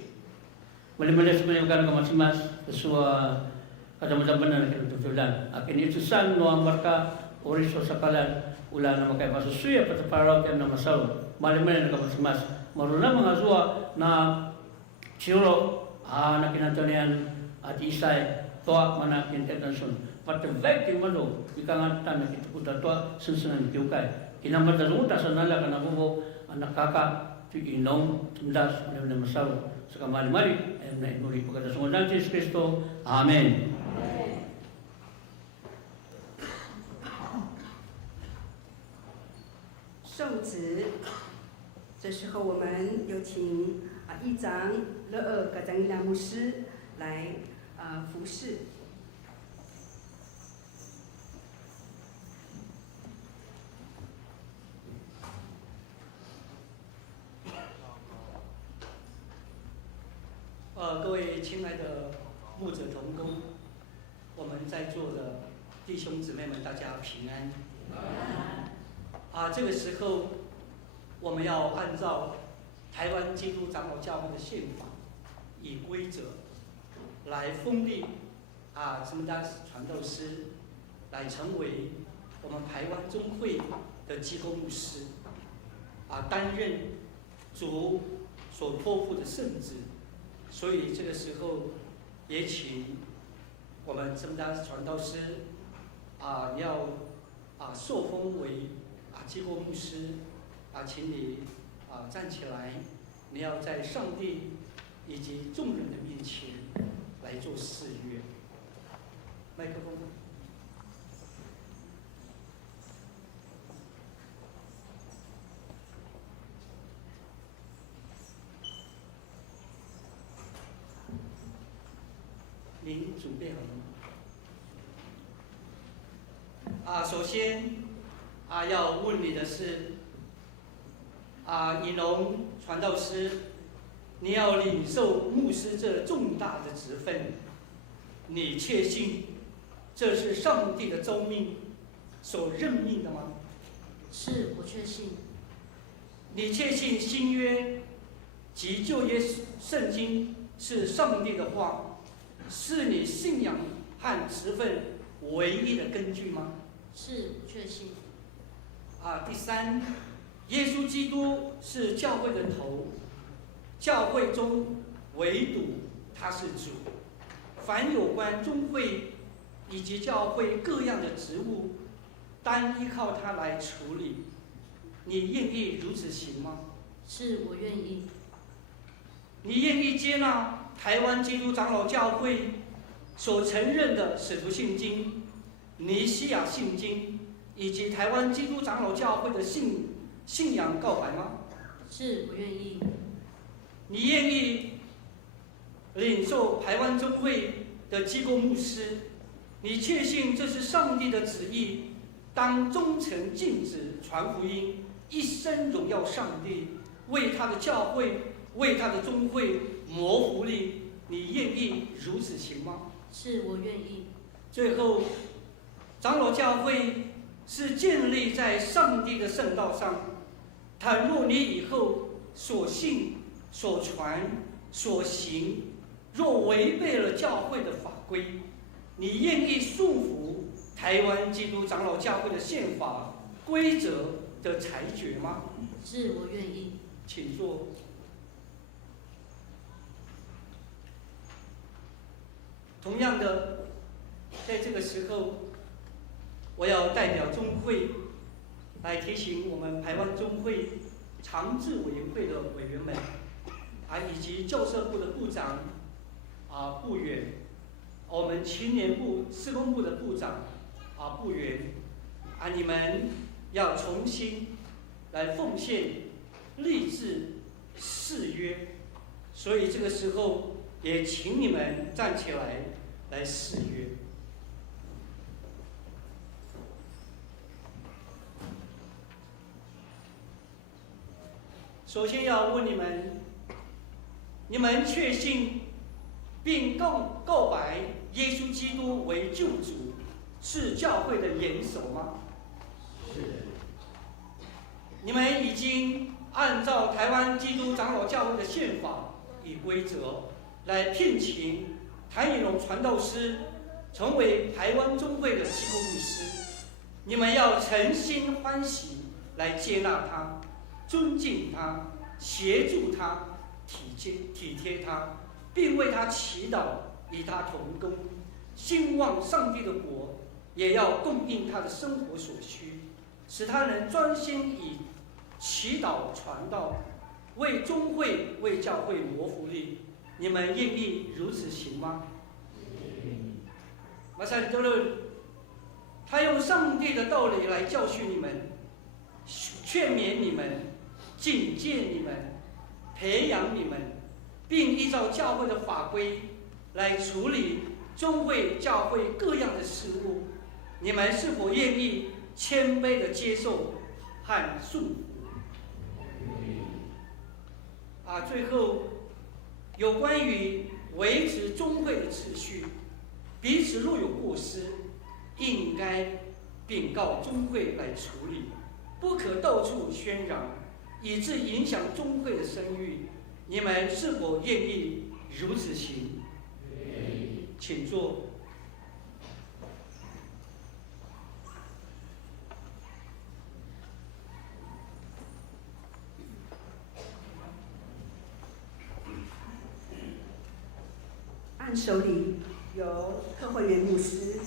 Mula-mula sebenarnya bukan kemas-mas sesuai kata-kata benar kita tujuan. Akhirnya itu san luang mereka oriso sakalan ulah nama kayak masuk suya pada parau yang nama sau. Mula-mula kemas-mas maruna mengazua na ciro nak kinatonian ati isai toa mana kintetan sun. macam baik di mana ikangan tanah kita putar tua sensengan diukai. Ina mata ruta sanala kana bobo anak kakak tu inong tundas mana masau sekamari mari naik nuri pada sungai Yesus Kristus. Amin. 受旨。这时候，我们有请议长勒尔格张伊拉牧师来服侍。各位亲爱的牧者同工，我们在座的弟兄姊妹们，大家平安。这个时候，我们要按照台湾基督长老教会的宪法，以规则来封立什么当传道师，来成为我们台湾中会的机构牧师，担任主所托付的圣职。所以这个时候，也请我们这么大传道师你要受封为机构牧师请你站起来，你要在上帝以及众人的面前来做誓约。麦克风。您准备好了吗？首先要问你的是以农传道师，你要领受牧师这重大的职分，你确信这是上帝的召命所任命的吗？是，我确信。你确信新约及旧约圣经是上帝的话，是你信仰和职分唯一的根据吗？是，确信。第三，耶稣基督是教会的头，教会中唯独他是主。凡有关宗会以及教会各样的职务，单依靠他来处理。你愿意如此行吗？是，我愿意。你愿意接纳台湾基督长老教会所承认的使徒信经、尼西亚信经以及台湾基督长老教会的信仰告白吗？是，我愿意。你愿意领受台湾宗会的机构牧师？你确信这是上帝的旨意，当忠诚尽职传福音，一生荣耀上帝，为他的教会、为他的宗会谋福利？你愿意如此行吗？是，我愿意。最后，长老教会是建立在上帝的圣道上。倘若你以后所信、所传、所行，若违背了教会的法规，你愿意束缚台湾基督长老教会的宪法规则的裁决吗？是，我愿意。请坐。同样的，在这个时候，我要代表宗会来提醒我们台湾宗会常治委员会的委员们，以及教社部的部长部员，我们青年部、施工部的部长部员你们要重新来奉献、立志、誓约。所以这个时候，也请你们站起来誓约。首先要问你们，你们确信并告白耶稣基督为救主，是教会的元首吗？是。你们已经按照台湾基督长老教会的宪法与规则来聘请谭以龙传道师成为台湾宗会的机构牧师。你们要诚心欢喜来接纳他，尊敬他，协助他，体贴他，并为他祈祷，与他同工。兴旺上帝的国，也要供应他的生活所需，使他能专心以祈祷传道，为宗会、为教会谋福利。你们愿意如此行吗？马赛德勒，他用上帝的道理来教训你们，劝勉你们，警戒你们，培养你们，并依照教会的法规来处理宗会、教会各样的事务。你们是否愿意谦卑的接受和顺服？最后有关于维持宗会的秩序，彼此若有过失，应该禀告宗会来处理，不可到处宣扬，以致影响宗会的声誉。你们是否愿意如此行？请坐。按手里有特会员牧师。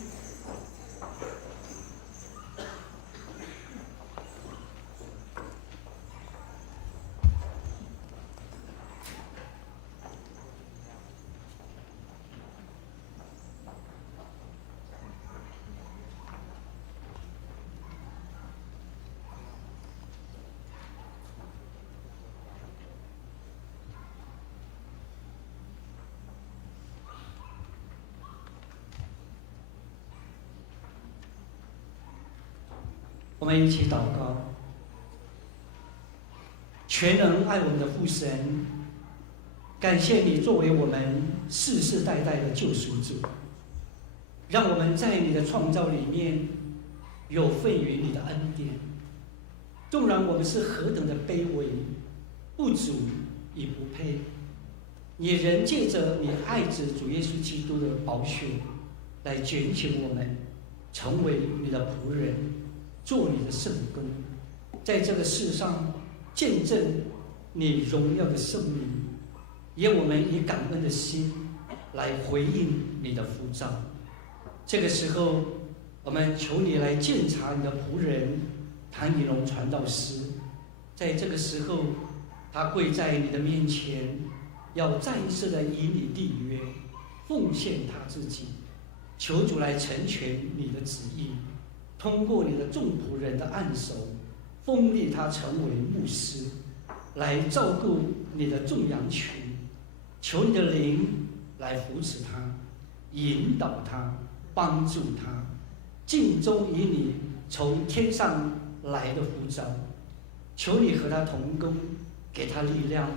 我们一起祷告。全能爱我们的父神，感谢你作为我们世世代代的救赎主，让我们在你的创造里面有份于你的恩典。纵然我们是何等的卑微、不足也不配，你仍借着你爱子主耶稣基督的宝血来拣选我们，成为你的仆人，做你的圣工，在这个世上见证你荣耀的圣名，也我们以感恩的心来回应你的呼召。这个时候，我们求你来鉴察你的仆人谭以龙传道师。在这个时候，他跪在你的面前，要再一次的以你立约，奉献他自己，求主来成全你的旨意，通过你的众仆人的按手，封立他成为牧师，来照顾你的众羊群。求你的灵来扶持他，引导他，帮助他，尽忠于你从天上来的呼召。求你和他同工，给他力量，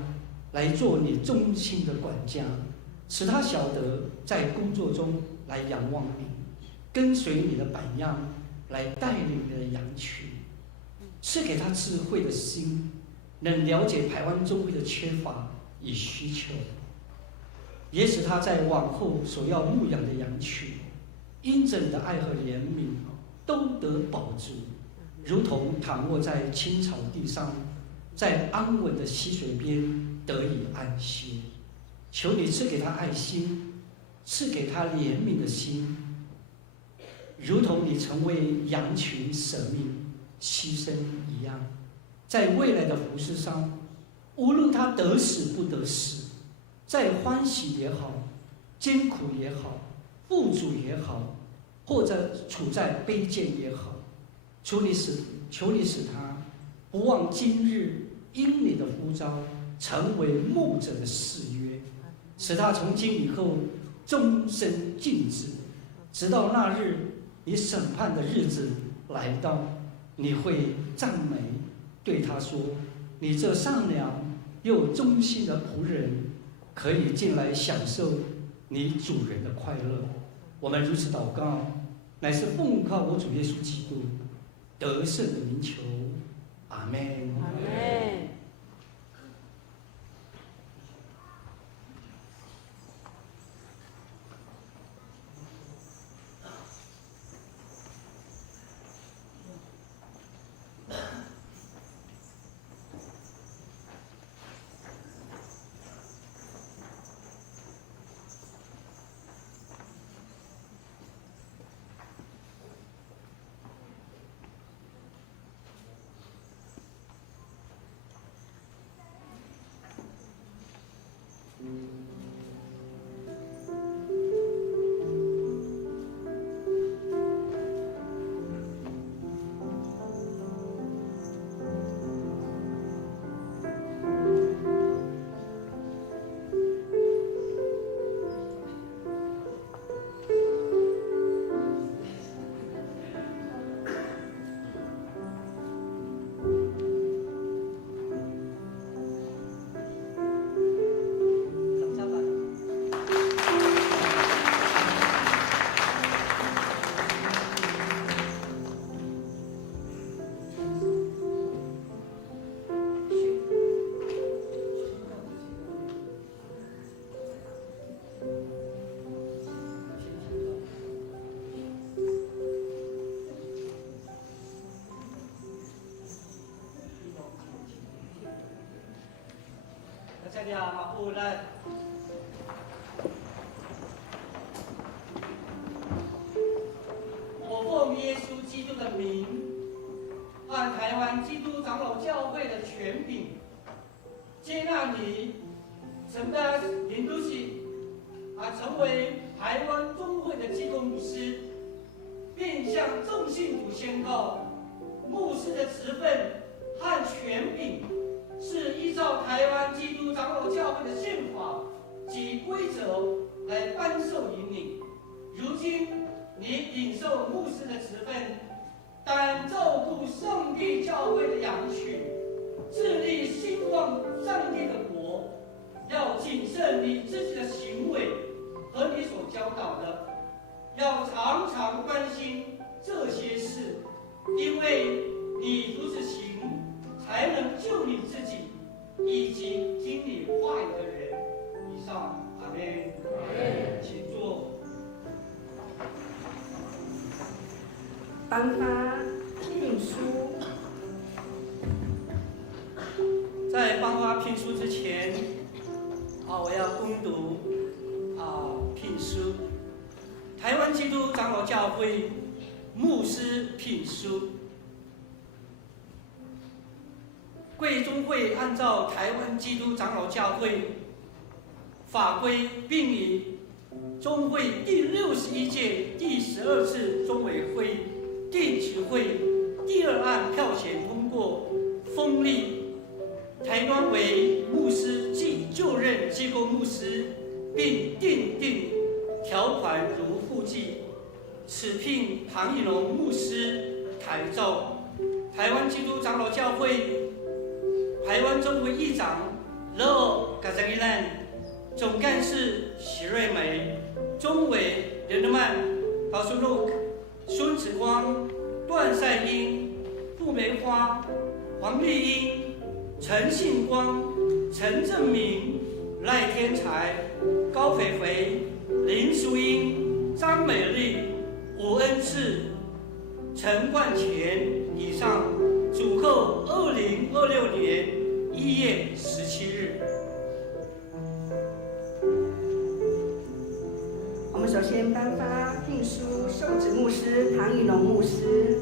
来做你忠心的管家，使他晓得在工作中来仰望你，跟随你的榜样，来带领你的羊群。赐给他智慧的心，能了解台湾宗会的缺乏与需求，也使他在往后所要牧养的羊群，因着你的爱和怜悯，都得保住，如同躺卧在青草地上，在安稳的溪水边得以安息。求你赐给他爱心，赐给他怜悯的心，如同你曾为羊群舍命牺牲一样。在未来的服事上，无论他得死不得死，在欢喜也好，艰苦也好，富足也好，或者处在卑贱也好，求你使他不忘今日因你的呼召，成为牧者的誓约，使他从今以后终身尽职，直到那日你审判的日子来到，你会赞美，对他说：“你这善良又忠心的仆人，可以进来享受你主人的快乐。”我们如此祷告，乃是奉靠我主耶稣基督得胜的名求，阿们。阿们。大家俩马布来。我奉耶稣基督的名，按台湾基督长老教会的权柄，接纳你承担领导起成为台湾中会的基督牧师，并向众信徒宣告，牧师的职分和权柄是依照台湾基督长老教会的宪法及规则来颁授于你。如今你领受牧师的职分，但照顾上帝教会的养育，致力兴旺上帝的国，要谨慎你自己的行为和你所教导的，要常常关心这些事，因为你如此行，才能救你自己以及听你话语的人。以上，阿们。请坐。颁发聘书。在颁发聘书之前，我要恭读聘书。台湾基督长老教会牧师聘书。贵中会按照台湾基督长老教会法规，并以中会第61届第12次中委会定期会第2案票选通过，封立台湾为牧师及就任机构牧师，并订定条款如附记。此聘唐义龙牧师台照，台湾基督长老教会台湾中会议长乐嘎赞伊兰，总干事许瑞梅，中委任德曼、高苏禄、孙子光、段赛英、傅梅花、黄丽英、陈信光、陈正明、赖天才、高肥肥、林淑英、张美丽、吴恩赐、陈冠全。以上主扣2026年1月17日。我们首先颁发聘书，受职牧师唐义龙牧师。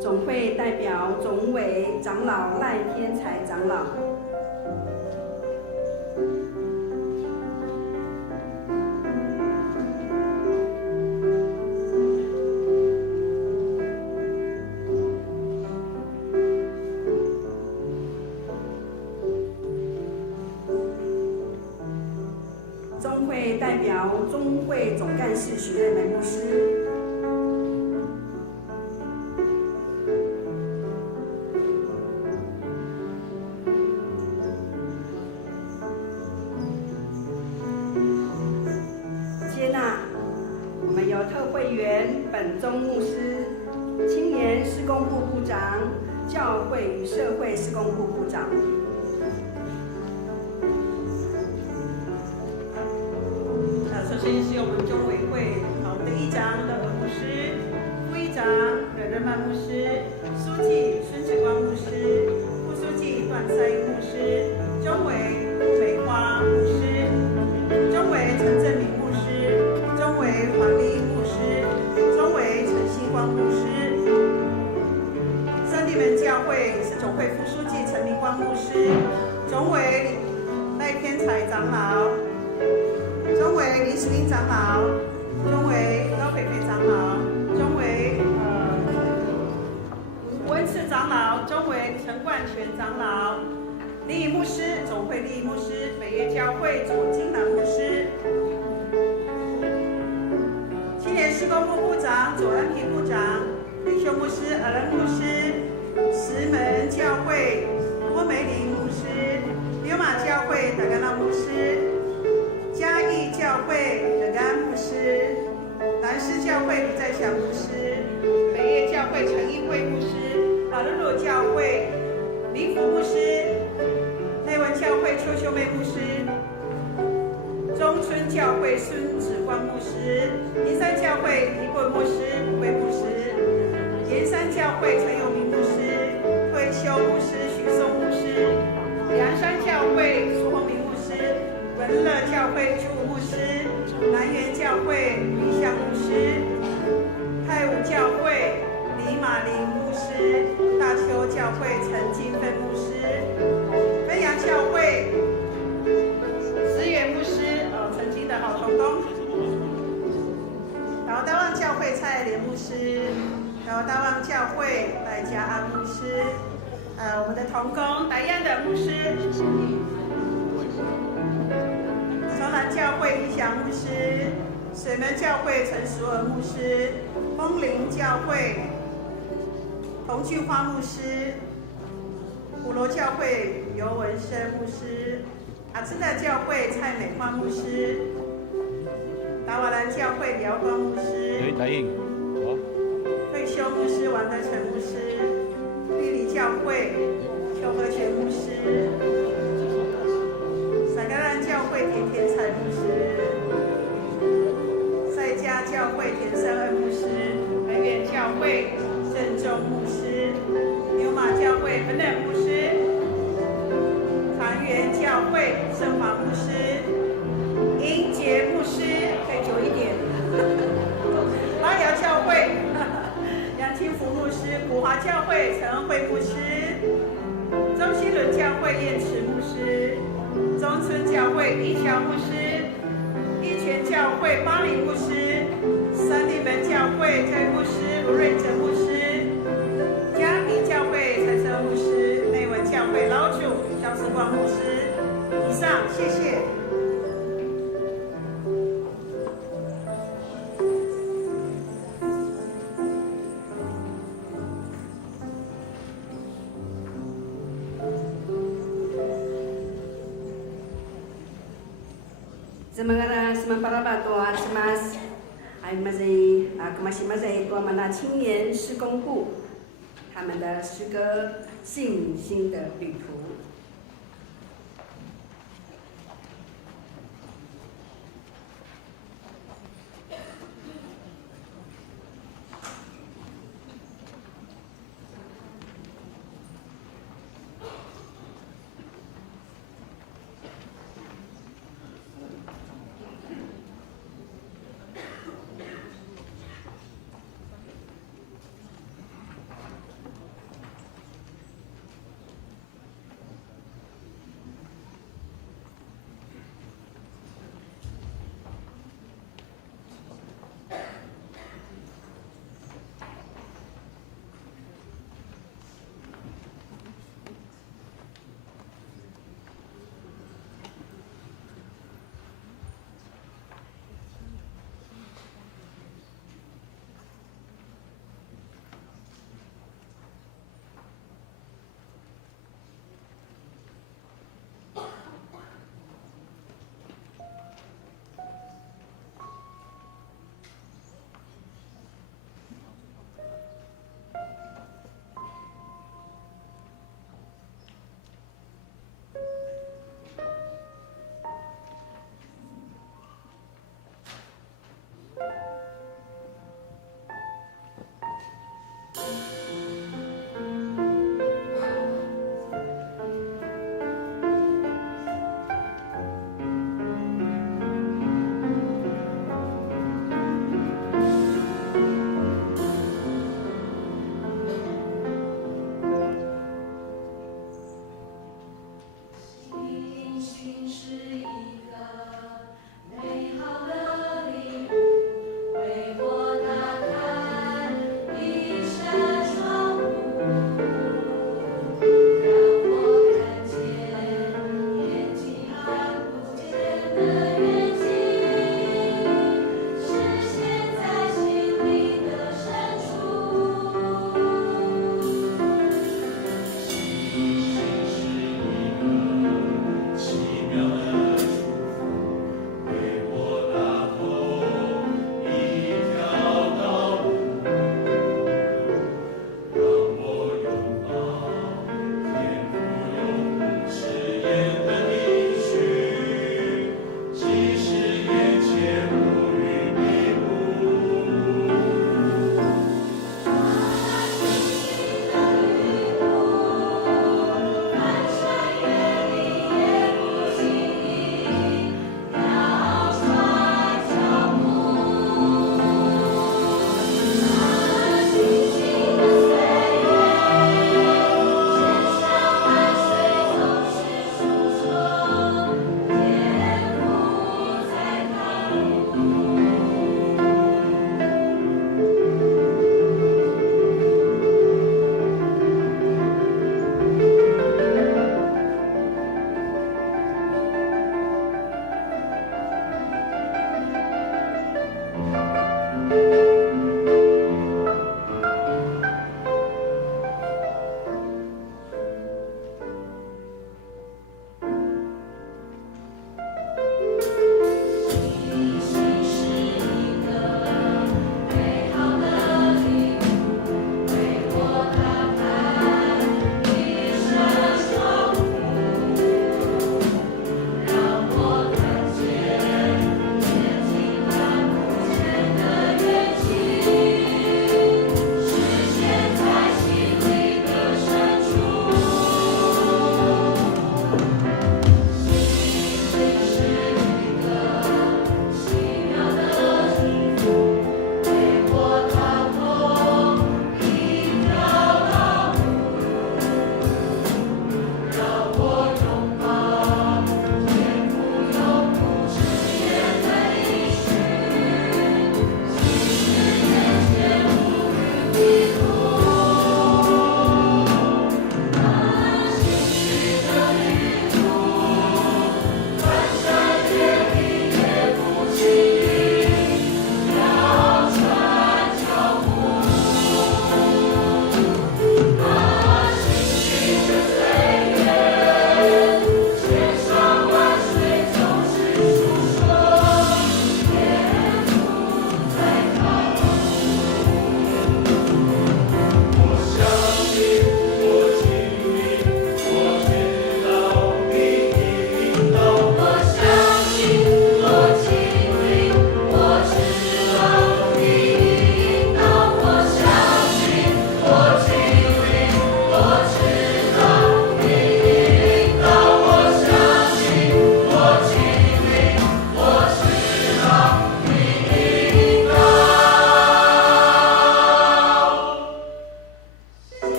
总会代表总委长老赖天才长老。中会代表中会总干事许瑞梅牧师。特会员本宗牧师，青年事工部部长，教会与社会事工部部长。首先是我们中委会我们的议长乐文牧师，副议长任仁曼牧师，书记孙子光牧师，副书记段赛英牧师，中委傅梅花牧师，中委陈正明牧师，中委黄丽英牧师，中委陈信光牧师，圣地门教会是总会副书记陈明光牧师，总委赖天才长老，中委林淑英长老，中委高培培长老，中委吴恩赐长老，中委陈冠全长老，利益牧师，总会利益牧师，北约教会左金南牧师，青年事工部部长左恩平部长，领袖牧师尔仁牧师，石门教会郭梅林牧师，牛马教会达甘拉牧师，嘉义教会德安牧师，南师教会李在祥牧师，北会陈义慧牧师，马路路教会明福牧师，内文教会邱秀妹牧师，中村教会孙子光牧师，银山教会李棍牧师、吴伟牧师，盐山教会陈永明牧师，退休牧师许松牧师，梁山教会苏宏明牧师，文乐教会朱牧师，南园教会李祥牧师，太武教会李马林牧师，大邱教会陈金芬牧师，飞扬教会石原牧师，曾经的好同工，岛大旺教会蔡莲牧师，岛大旺教会赖家安牧师，我们的同工白燕的牧师，重南教会李祥牧师，水门教会陈淑儿牧师，枫林教会童俊花牧师，鼓楼教会尤文生牧师，阿兹大教会蔡美花牧师，达瓦兰教会辽光牧师，退休牧师王德成牧师，绿里教会邱和全牧师，撒嘎兰教会田天才牧师，赛家教会田生恩牧师，南园教会郑中牧师，牛马教会本冷牧师，长园教会圣华牧师，英杰牧师可以久一点，拉瑶教会杨清福牧师，古华教会陈恩惠牧师，中西伦教会燕池牧师，中村教会一桥牧师，一泉教会巴黎牧师，三地门教会教育牧师卢瑞哲牧师，嘉明教会财神牧师，内文教会老主肖世光牧师。以上，谢谢。Kemasi-masi 多曼纳青年施工部他们的诗歌《信心的旅途》。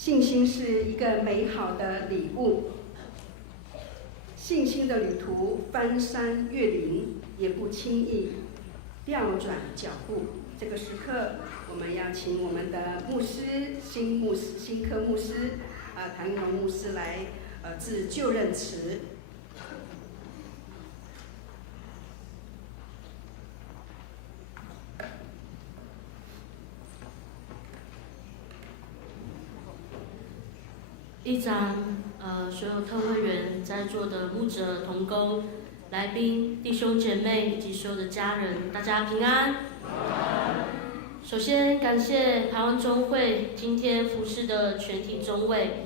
信心是一个美好的礼物，信心的旅途翻山越岭也不轻易调转脚步。这个时刻，我们要请我们的牧师新科牧师谭荣牧师来致就任词。议长，所有特会员、在座的牧者、同工、来宾、弟兄姐妹以及所有的家人，大家平安。首先感谢台湾中会今天服侍的全体中委，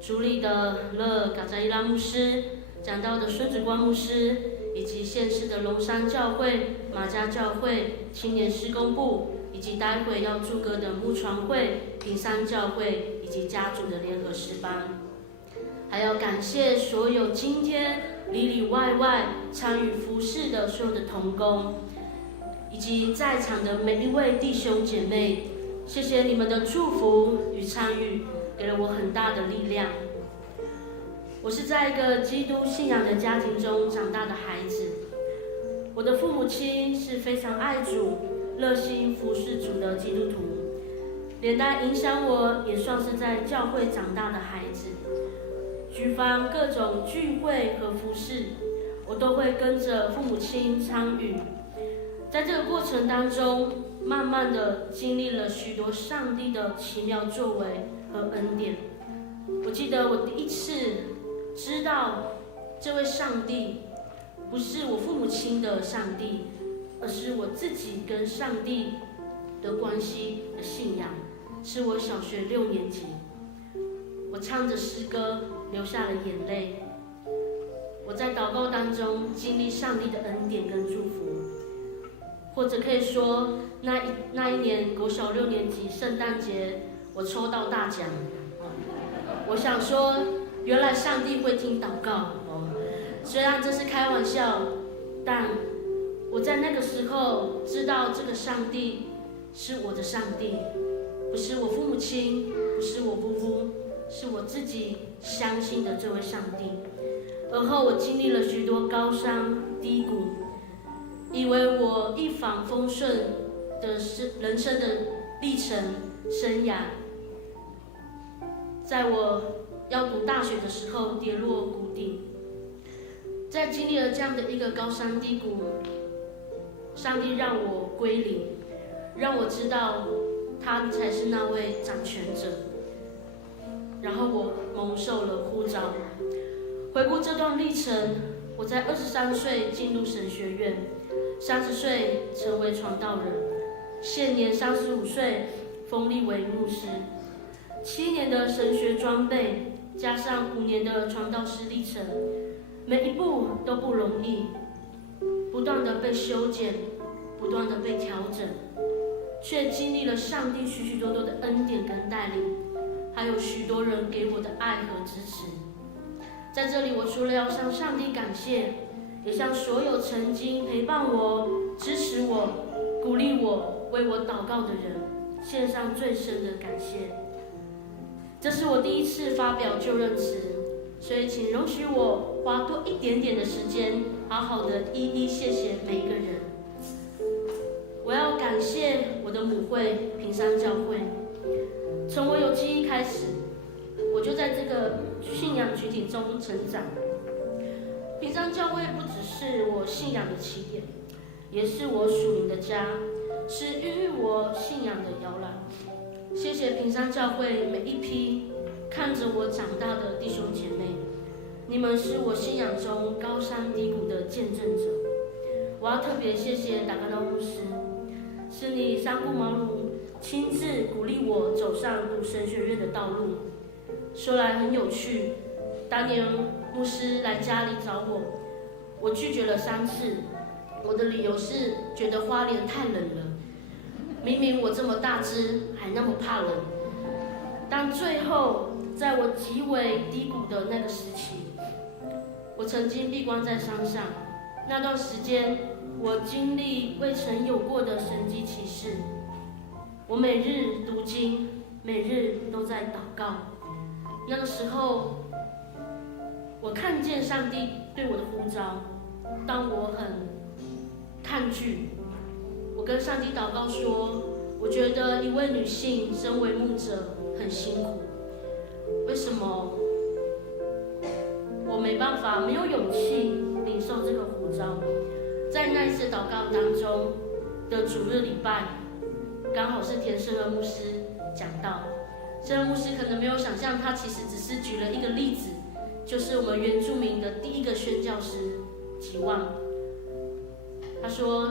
主理的乐嘎扎伊拉牧师，讲道的孙子光牧师，以及县市的龙山教会、马家教会、青年施工部，以及待会要祝歌的牧传会、平山教会以及家族的联合诗班。还要感谢所有今天里里外外参与服侍的所有的同工，以及在场的每一位弟兄姐妹，谢谢你们的祝福与参与，给了我很大的力量。我是在一个基督信仰的家庭中长大的孩子，我的父母亲是非常爱主、热心服侍主的基督徒，连带影响我也算是在教会长大的孩子。举凡各种聚会和服侍，我都会跟着父母亲参与。在这个过程当中，慢慢的经历了许多上帝的奇妙作为和恩典。我记得我第一次知道这位上帝不是我父母亲的上帝，而是我自己跟上帝的关系的信仰，是我小学6年级。我唱着诗歌流下了眼泪。我在祷告当中经历上帝的恩典跟祝福，或者可以说那一年国小6年级圣诞节，我抽到大奖。我想说，原来上帝会听祷告虽然这是开玩笑，但我在那个时候知道这个上帝是我的上帝，不是我父母亲，不是我姑姑，是我自己相信的这位上帝。而后我经历了许多高山低谷，以为我一帆风顺的人生的历程生涯，在我要读大学的时候跌落谷底。在经历了这样的一个高山低谷，上帝让我归零，让我知道他才是那位掌权者。然后我蒙受了呼召。回顾这段历程，我在23岁进入神学院，30岁成为传道人，现年35岁封立为牧师。7年的神学装备，加上5年的传道师历程，每一步都不容易，不断的被修剪，不断的被调整，却经历了上帝许许多多的恩典跟带领，还有许多人给我的爱和支持。在这里，我除了要向上帝感谢，也向所有曾经陪伴我、支持我、鼓励我、为我祷告的人，献上最深的感谢。这是我第一次发表就任词，所以请容许我花多一点点的时间，好好的一一谢谢每一个人。我要感谢我的母会平山教会，从我有记忆开始，我就在这个信仰群体中成长。平山教会不只是我信仰的起点，也是我属灵的家，是孕育我信仰的摇篮。谢谢平山教会每一批看着我长大的弟兄姐妹，你们是我信仰中高山低谷的见证者。我要特别谢谢达格道牧师，是你三顾茅庐，亲自鼓励我走上读神学院的道路。说来很有趣，当年牧师来家里找我，我拒绝了3次。我的理由是觉得花莲太冷了，明明我这么大只，还那么怕冷。但最后，在我极为低谷的那个时期，我曾经闭关在山上，那段时间，我经历未曾有过的神迹奇事。我每日读经，每日都在祷告。那个时候，我看见上帝对我的呼召，但我很抗拒。我跟上帝祷告说，我觉得一位女性身为牧者很辛苦，为什么我没办法，没有勇气领受这个呼召？在那一次祷告当中的主日礼拜，刚好是田圣恩牧师讲到。圣恩牧师可能没有想象，他其实只是举了一个例子，就是我们原住民的第一个宣教师吉旺。他说，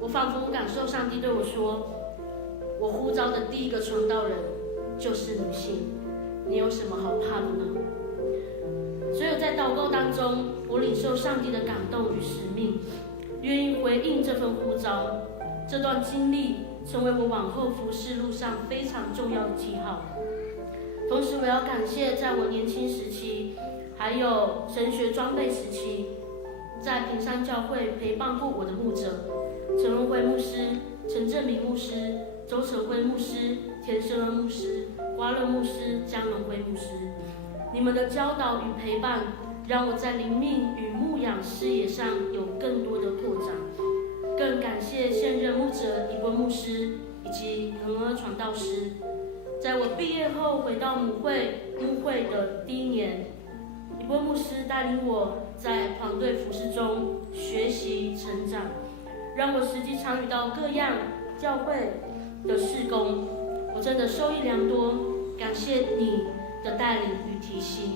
我仿佛感受上帝对我说，我呼召的第一个传道人就是女性，你有什么好怕的呢？所以在祷告当中，我领受上帝的感动与使命，愿意回应这份呼召。这段经历成为我往后服事路上非常重要的记号。同时，我要感谢在我年轻时期，还有神学装备时期，在平山教会陪伴过我的牧者陈文辉牧师、陈正明牧师、周成辉牧师、田圣恩牧师、瓜乐牧师、江荣辉牧师。你们的教导与陪伴，让我在灵命与牧养事业上有更多的拓展。更感谢现任牧者以波牧师以及恒儿传道师。在我毕业后回到牧会的第一年，以波牧师带领我在团队服事中学习成长，让我实际参与到各样教会的事工，我真的受益良多。感谢你的带领与提醒。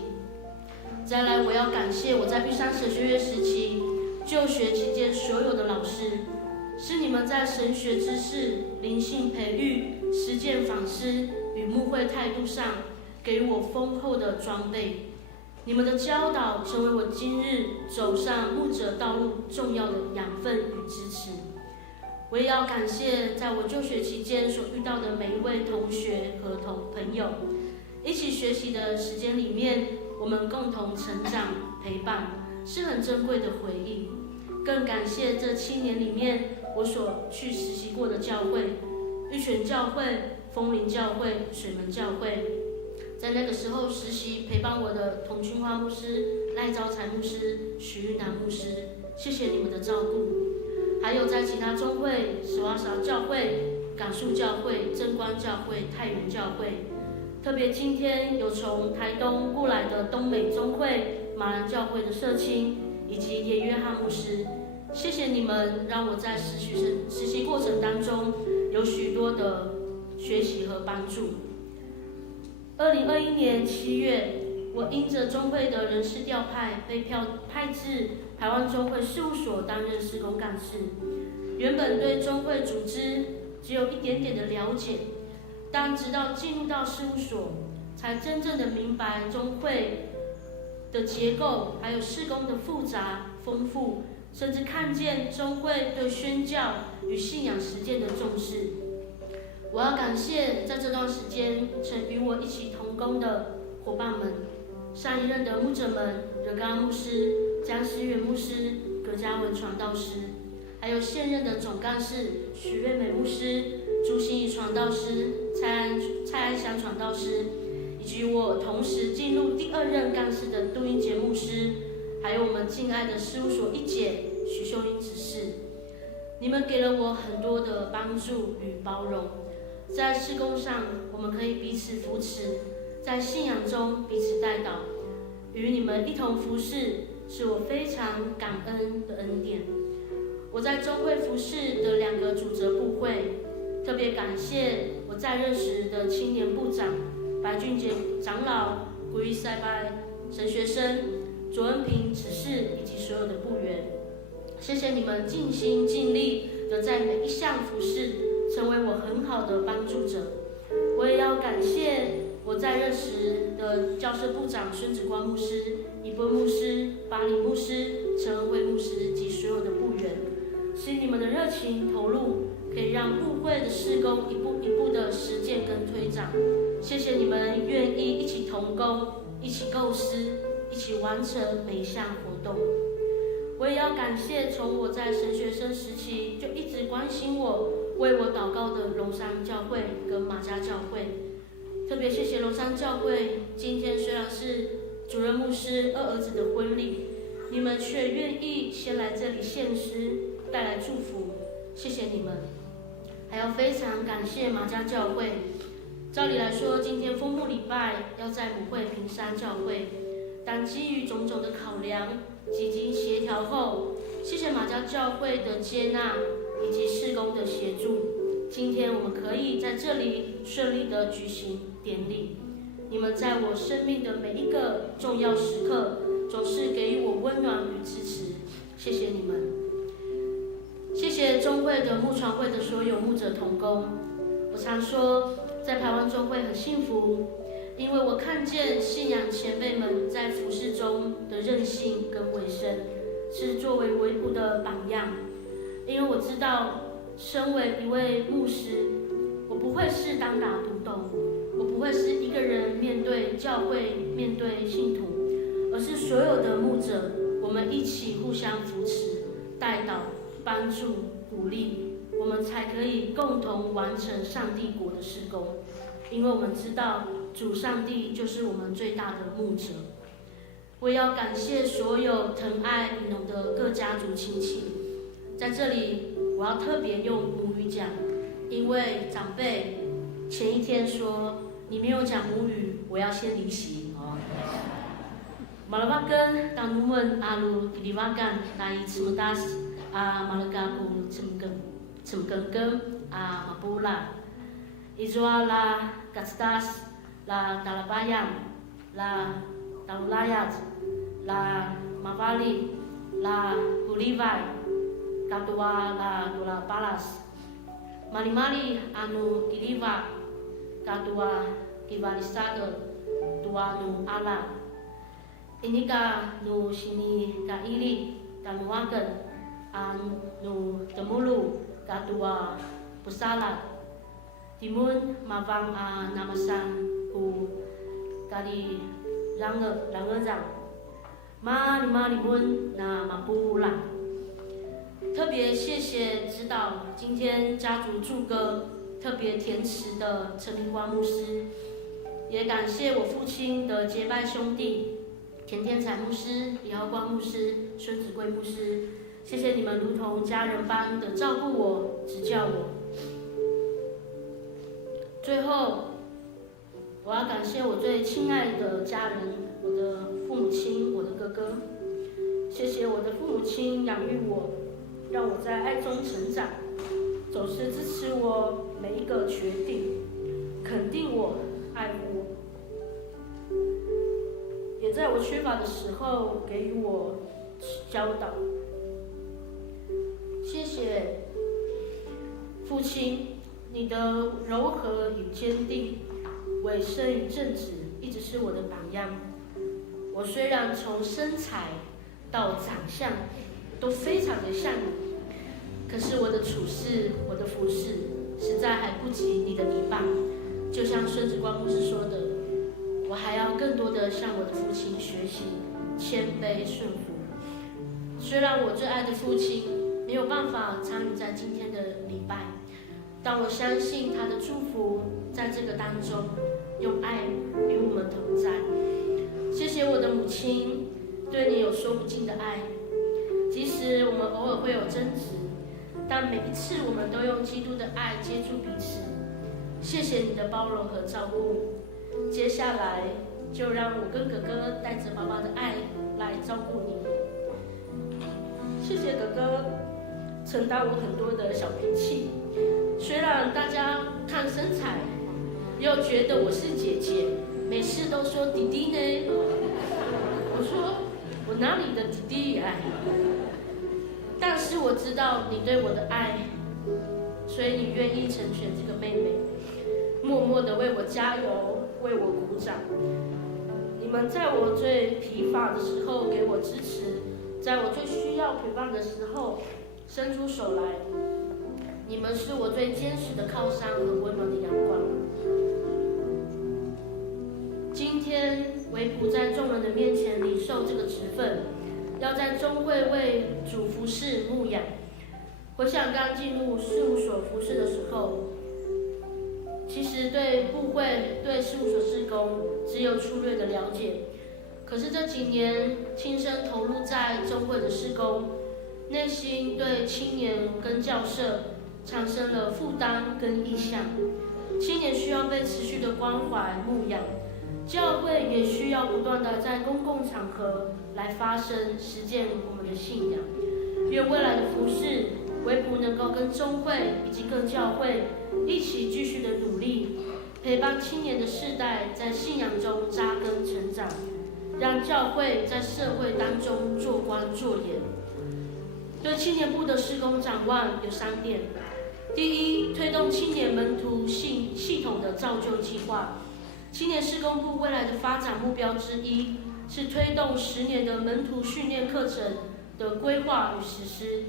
再来，我要感谢我在玉山神学院时期就学期间所有的老师，是你们在神学知识、灵性培育、实践反思与牧会态度上给予我丰厚的装备。你们的教导成为我今日走上牧者道路重要的养分与支持。我也要感谢在我就学期间所遇到的每一位同学和朋友，一起学习的时间里面，我们共同成长陪伴，是很珍贵的回忆。更感谢这7年里面我所去实习过的教会，玉泉教会、枫林教会、水门教会。在那个时候实习陪伴我的童君花牧师、赖昭才牧师、徐玉南牧师，谢谢你们的照顾。还有在其他宗会、史瓦撒教会、港树教会、真光教会、太原教会，特别今天有从台东过来的东美宗会、马兰教会的社青以及叶约翰牧师，谢谢你们，让我在实习过程当中有许多的学习和帮助。2021年7月，我因着宗会的人事调派，被派至台湾宗会事务所担任事工干事。原本对宗会组织只有一点点的了解，但直到进入到事务所，才真正的明白宗会的结构，还有事工的复杂丰富，甚至看见宗会对宣教与信仰实践的重视。我要感谢在这段时间曾与我一起同工的伙伴们，上一任的牧者们，惹刚牧师、江思源牧师、葛嘉文传道师，还有现任的总干事许瑞美牧师、朱心怡传道师、蔡安祥传道师，以及我同时进入第2任干事的杜英杰牧师，还有我们敬爱的事务所一姐许秀英执事。你们给了我很多的帮助与包容，在事工上我们可以彼此扶持，在信仰中彼此带导，与你们一同服侍，是我非常感恩的恩典。我在宗会服侍的2个主责部会，特别感谢我在任时的青年部长白俊杰长老、古玉塞拜神学生、卓恩平执事以及所有的部员，谢谢你们尽心尽力的在每一项服侍成为我很好的帮助者。我也要感谢我在任时的教社部长孙子光牧师、以波牧师、巴黎牧师、陈恩辉牧师及所有的部员，是你们的热情投入，可以让牧会的事工一步一步的实践跟推展。谢谢你们愿意一起同工、一起构思、一起完成每一项活动。我也要感谢从我在神学生时期就一直关心我、为我祷告的龙山教会跟马家教会。特别谢谢龙山教会，今天虽然是主任牧师二儿子的婚礼，你们却愿意先来这里献诗，带来祝福，谢谢你们。还要非常感谢马家教会。照理来说，今天封牧礼拜要在母会平山教会，但基于种种的考量及经协调后，谢谢马家教会的接纳以及事工的协助，今天我们可以在这里顺利的举行典礼。你们在我生命的每一个重要时刻，总是给予我温暖与支持，谢谢你们。谢谢中会的牧传会的所有牧者同工。我常说，在台湾中会很幸福，因为我看见信仰前辈们在服事中的韧性跟委身，是作为维护的榜样。因为我知道，身为一位牧师，我不会是单打独斗，我不会是一个人面对教会、面对信徒，而是所有的牧者，我们一起互相扶持、带导、帮助、鼓励，我们才可以共同完成上帝国的事工。因为我们知道，主上帝就是我们最大的牧者。我也要感谢所有疼爱雨农的各家族亲戚。在这里，我要特别用母语讲，因为长辈前一天说你没有讲母语，我要先离席哦。Malawakan tanuman alu diliwakan tai semetas malagaku cemgengem mapula izwa la kastas la talabayam la taulayat la mavali la gulivai katua la gula palas mali anu diliwa katua kivalisaga tua nu ala ini ka nu sini ka ili tamuakan nu temulu ka tua pusala timun mavang namasan ku kali rangerang ma limun na mapula。特别谢谢指导今天家族祝歌特别填词的陈明光牧师，也感谢我父亲的结拜兄弟田天才牧师、李浩光牧师、孙子贵牧师，谢谢你们如同家人般的照顾我、指教我。最后，我要感谢我最亲爱的家人，我的父母亲、我的哥哥，谢谢我的父母亲养育我，让我在爱中成长，总是支持我每一个决定，肯定我、爱护我，也在我缺乏的时候给予我教导。谢谢父亲，你的柔和与坚定，委身与正直，一直是我的榜样。我虽然从身材到长相都非常的像你，可是我的处事、我的服事，实在还不及你的一半。就像孙子光牧师说的，我还要更多的向我的父亲学习，谦卑顺服。虽然我最爱的父亲没有办法参与在今天的礼拜，但我相信他的祝福在这个当中，用爱与我们同在。谢谢我的母亲，对你有说不尽的爱。即使我们偶尔会有争执，但每一次我们都用基督的爱接触彼此。谢谢你的包容和照顾。接下来就让我跟哥哥带着爸爸的爱来照顾你。谢谢哥哥承担我很多的小脾气，虽然大家看身材又觉得我是姐姐，每次都说弟弟呢，我说我哪里的弟弟哎，但是我知道你对我的爱，所以你愿意成全这个妹妹，默默的为我加油，为我鼓掌。你们在我最疲乏的时候给我支持，在我最需要陪伴的时候伸出手来，你们是我最坚实的靠山和温暖的阳光。今天维普在众人的面前领受这个职分，要在中会为主服侍牧养。回想刚进入事务所服侍的时候，其实对部会、对事务所事工只有粗略的了解，可是这几年亲身投入在中会的事工，内心对青年跟教社产生了负担跟意向。青年需要被持续的关怀牧养，教会也需要不断的在公共场合来发声实践我们的信仰。愿未来的服事，为仆能够跟中会以及各教会一起继续的努力，陪伴青年的世代在信仰中扎根成长，让教会在社会当中做光做盐。对青年部的事工展望有3点：第一，推动青年门徒系统的造就计划。青年事工部未来的发展目标之一是推动10年的门徒训练课程的规划与实施，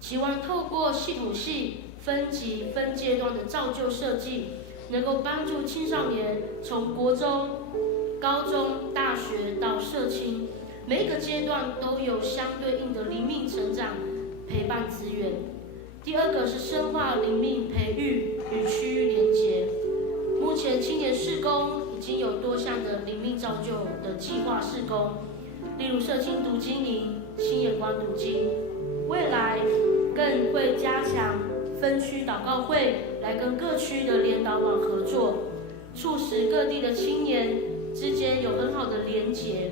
期望透过系统性、分级、分阶段的造就设计，能够帮助青少年从国中、高中、大学到社青，每一个阶段都有相对应的灵命成长陪伴资源。第二个是深化灵命培育与区域连结。目前青年事工已经有多项的灵命造就的计划事工，例如社青读经营、新眼光读经，未来更会加强分区祷告会，来跟各区的联导网合作，促使各地的青年之间有很好的连结，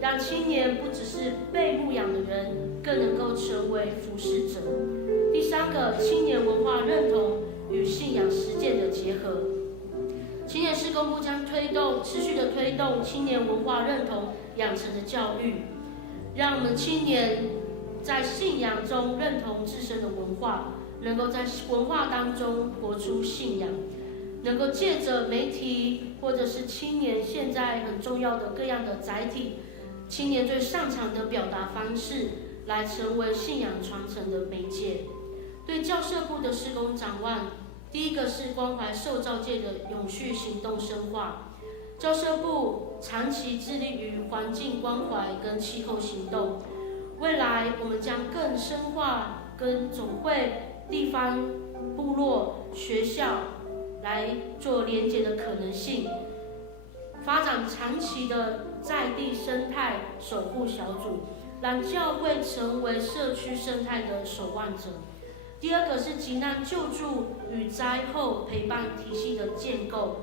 让青年不只是被牧养的人，更能够成为服事者。第3个，青年文化认同与信仰实践的结合。青年事工部将持续的推动青年文化认同养成的教育，让我们青年在信仰中认同自身的文化，能够在文化当中活出信仰，能够借着媒体或者是青年现在很重要的各样的载体，青年最擅长的表达方式，来成为信仰传承的媒介。对教社部的事工展望，第一个是关怀受造界的永续行动深化。教社部长期致力于环境关怀跟气候行动，未来我们将更深化跟总会、地方、部落、学校来做连结的可能性，发展长期的在地生态守护小组，让教会成为社区生态的守望者。第二个是急难救助与灾后陪伴体系的建构，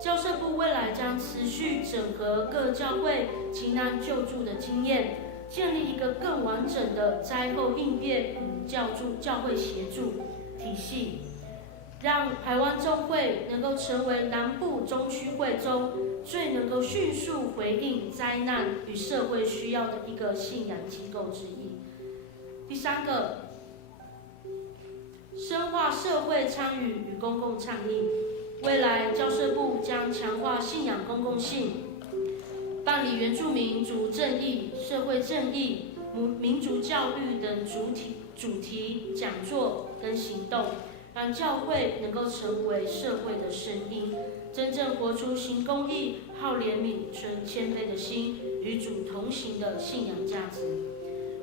教社部未来将持续整合各教会急难救助的经验，建立一个更完整的灾后应变与教会协助体系，让台湾众会能够成为南部中区会中最能够迅速回应灾难与社会需要的一个信仰机构之一。第3个，深化社会参与与公共倡议。未来教社部将强化信仰公共性，办理原住民族正义、社会正义、民族教育等主题讲座跟行动，让教会能够成为社会的声音，真正活出行公义、好怜悯、存谦卑的心，与主同行的信仰价值。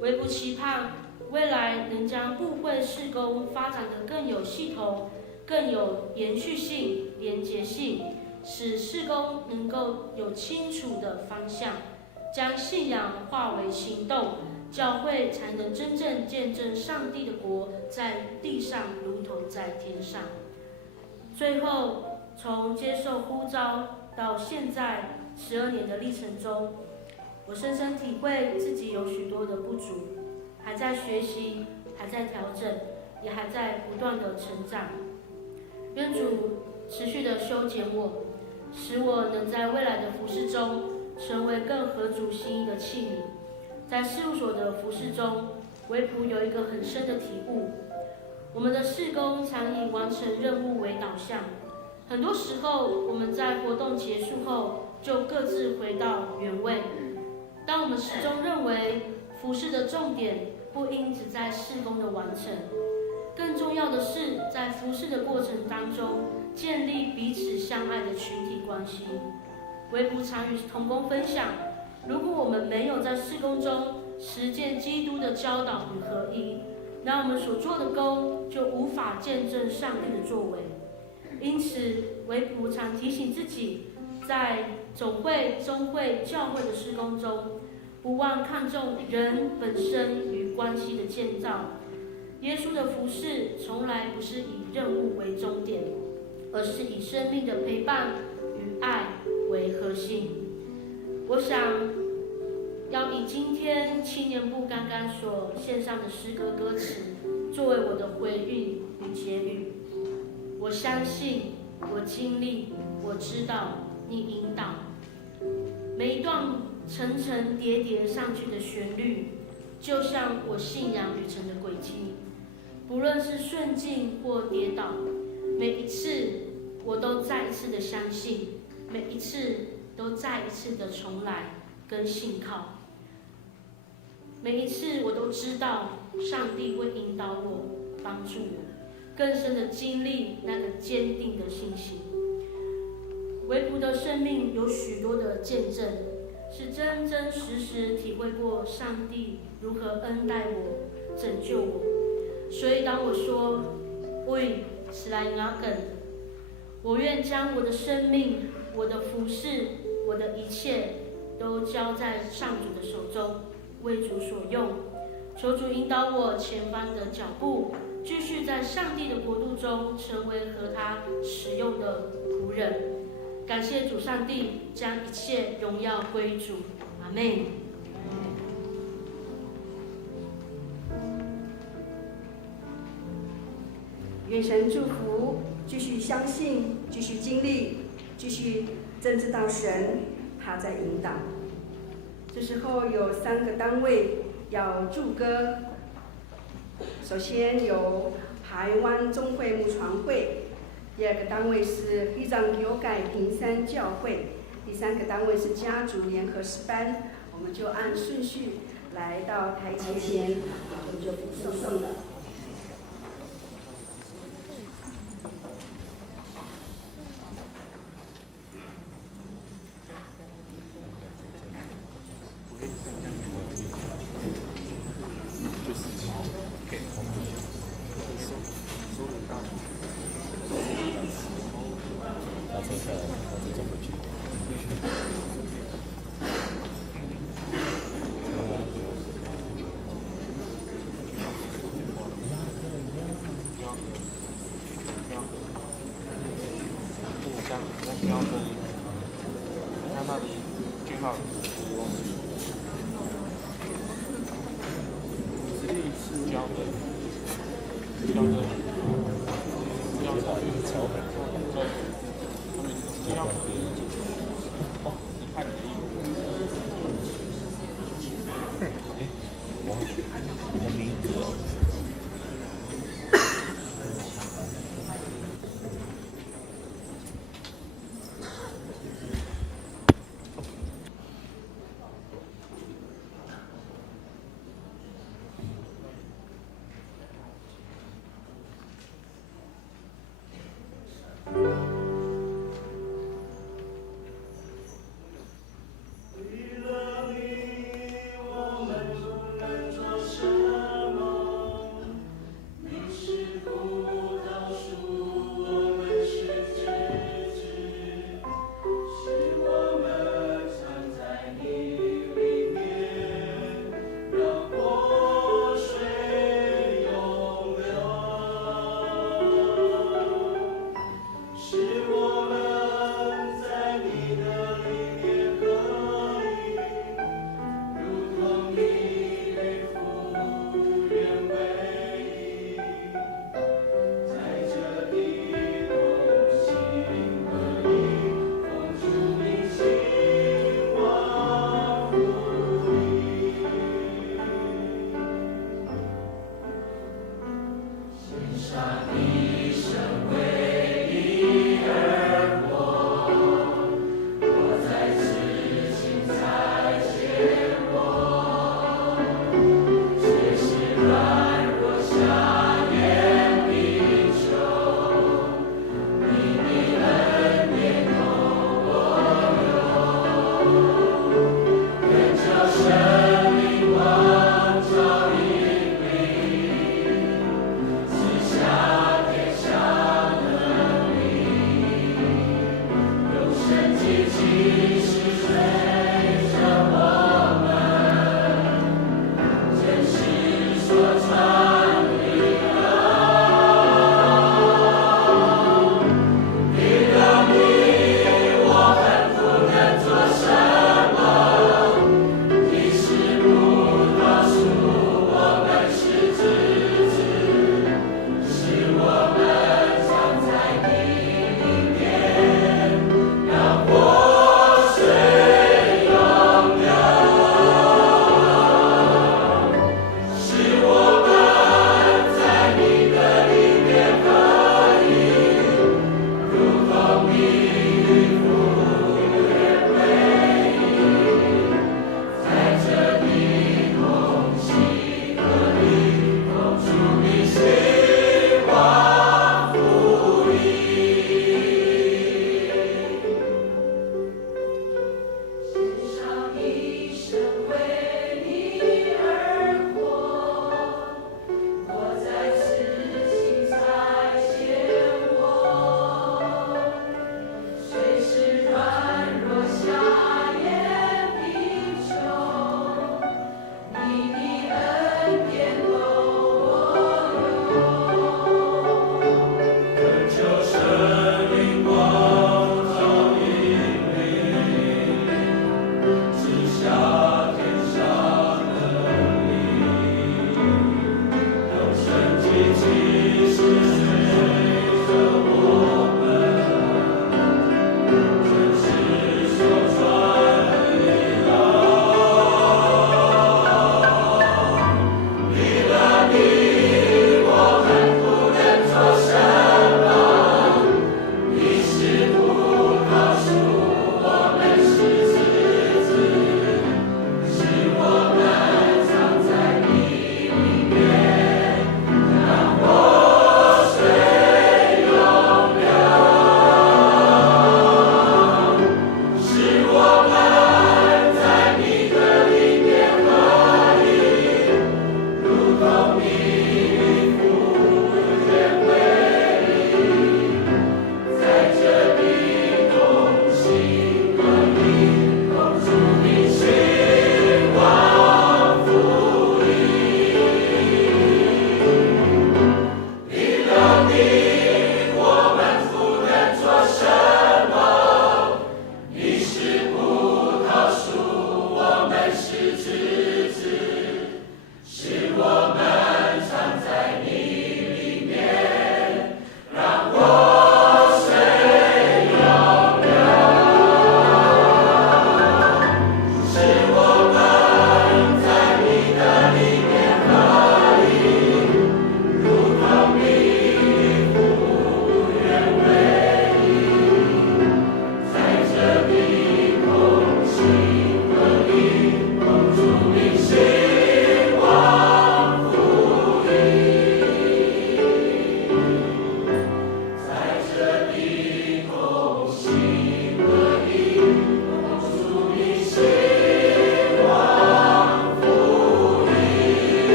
唯不期盼未来能将部会事工发展得更有系统、更有延续性、连结性，使事工能够有清楚的方向，将信仰化为行动，教会才能真正见证上帝的国在地上如同在天上。最后，从接受呼召到现在12年的历程中，我深深体会自己有许多的不足，还在学习，还在调整，也还在不断的成长。愿主持续的修剪我，使我能在未来的服事中成为更合主心意的器皿。在事务所的服事中，为仆有一个很深的体悟：我们的事工常以完成任务为导向，很多时候我们在活动结束后就各自回到原位。当我们始终认为服事的重点不应只在事工的完成，更重要的是在服事的过程当中建立彼此相爱的群体关系。为仆常与同工分享，如果我们没有在事工中实践基督的教导与合一，那我们所做的工就无法见证上帝的作为。因此维普常提醒自己，在总会、中会、教会的事工中，不忘看重人本身与关系的建造。耶稣的服事从来不是以任务为终点，而是以生命的陪伴与爱为核心。我想要以今天青年部刚刚所献上的诗歌歌词作为我的回应与结语。我相信，我经历，我知道你引导。每一段层层叠叠上去的旋律，就像我信仰旅程的轨迹，不论是顺境或跌倒，每一次我都再一次的相信，每一次都再一次的重来跟信靠。每一次我都知道上帝会引导我，帮助我更深的经历那个坚定的信心。维普的生命有许多的见证，是真真实实体会过上帝如何恩待我、拯救我。所以当我说喂，是来拿梗，我愿将我的生命、我的服事、我的一切都交在上主的手中，为主所用。求主引导我前方的脚步，继续在上帝的国度中成为合他使用的仆人。感谢主上帝，将一切荣耀归主。阿们。愿神祝福，继续相信，继续经历，继续真知道神他在引导。这时候有3个单位要祝歌，首先有台湾中会牧传会，第2个单位是一长有改平山教会，第3个单位是家族联合诗班。我们就按顺序来到台前，我们就送了。为了你，我们不能做什么？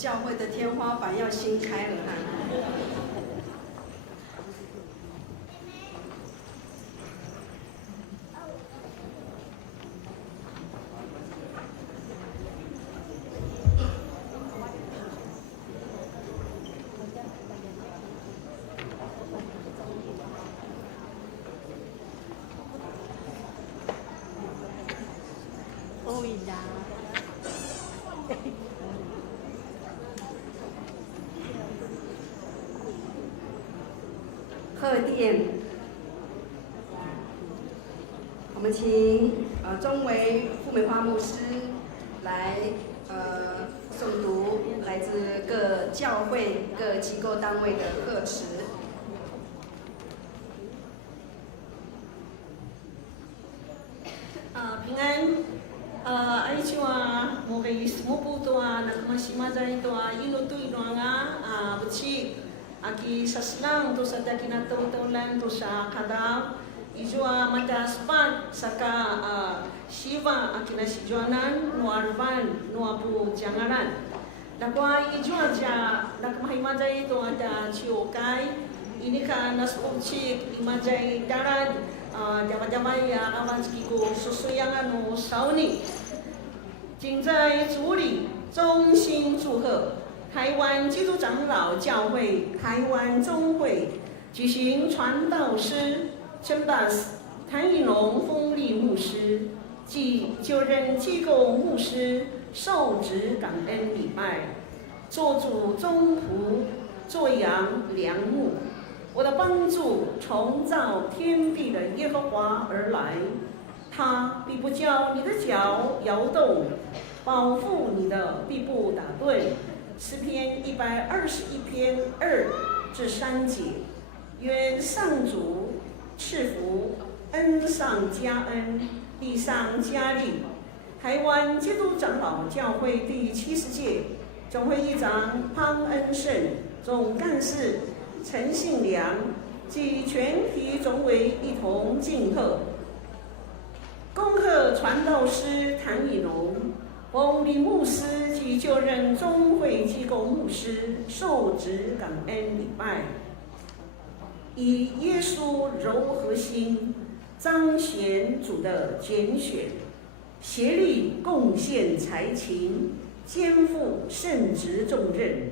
教会的天花板要新开了哈。贺电，我们请中维傅美花牧师来诵读来自各教会、各机构单位的贺词。平安。爱像莫个莫不多那个嘛西马在多一路对乱不去。Aki saslang to sa dakinataulan to sa kada ijua mataspat saka Shiva akina sijuanan nuarvan nuapu jangaran lakwa ijua ja lakmahimajai to ada chiokai ini ka nasuchik imajai darat jama-jama ya awanski ko susuyangan no sauni 仅在主里衷心祝贺 台湾基督长老教会台湾中会举行传道师 Chambas 谭以农丰利牧师及就任机构牧师受职感恩礼拜，做主宗仆，做羊良牧。我的帮助从造天地的耶和华而来，他必不叫你的脚摇动，保护你的必不打盹。 诗篇121篇2至3节，愿上主赐福，恩上加恩，利上加利。台湾基督长老教会第70届总会议长潘恩胜，总干事陈信良及全体总委一同敬贺。恭贺传道师谭以农。 丰利牧师及就任中会机构牧师受职感恩礼拜，以耶稣柔和心彰显主的拣选，协力贡献才情，肩负圣职重任。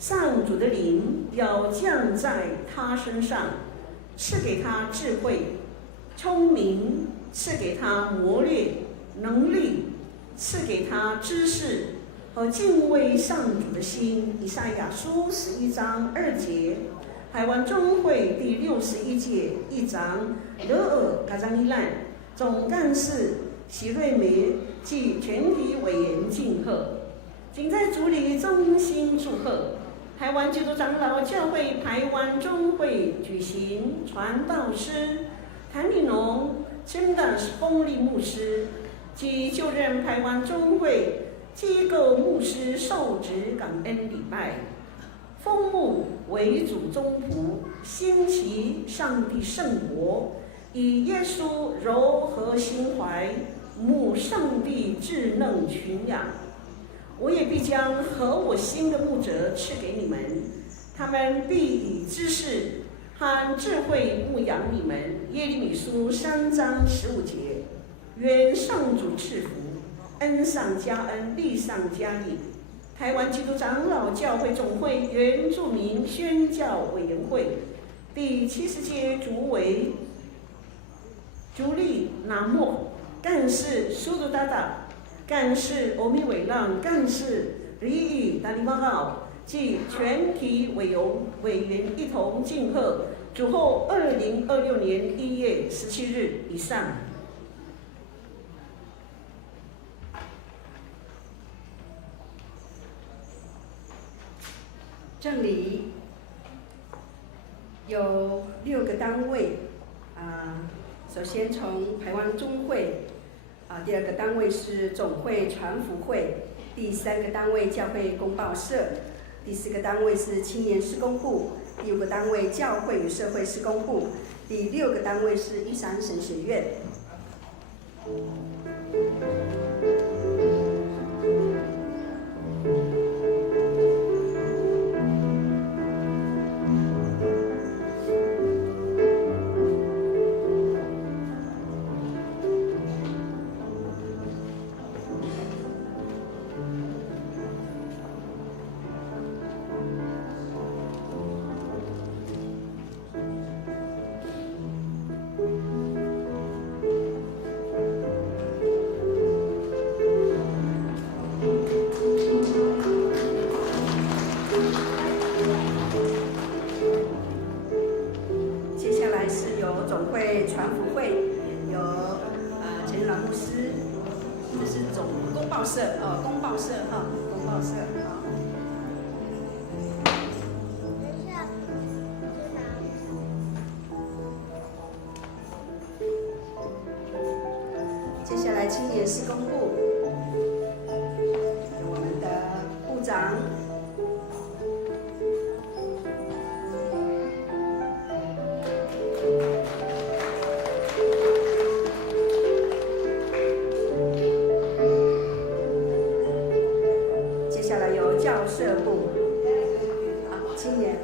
上主的灵要降在他身上，赐给他智慧、聪明，赐给他谋略、能力。 赐给他知识和敬畏上主的心。以赛亚书11章2节，台湾中会第61届议长勒尔嘎张伊兰总干事席瑞梅及全体委员敬贺，仅在主里衷心祝贺。台湾基督长老教会台湾中会举行传道师谭以农、Chambas 丰利牧师。 及就任台湾中会机构牧师受职感恩礼拜，封牧为主宗仆，兴起上帝圣国，以耶稣柔和心怀，牧上帝稚嫩群羊。我也必将合我心的牧者赐给你们，他们必以知识和智慧牧养你们。耶利米书3章15节。 愿上主赐福，恩上加恩，利上加利。台湾基督长老教会总会原住民宣教委员会第70届主委朱莉拿莫干事苏杜达达干事欧米伟浪干事李乙达利巴奥及全体委员一同敬贺，主后2026年1月17日以上。 这里有6个单位，首先从台湾中会，第2个单位是总会传福会，第3个单位教会公报社，第4个单位是青年事工部，第5个单位教会与社会事工部，第6个单位是玉山神学院。报社公报社公报社接下来青年施工部，有我们的部长。接下来有教社部，青年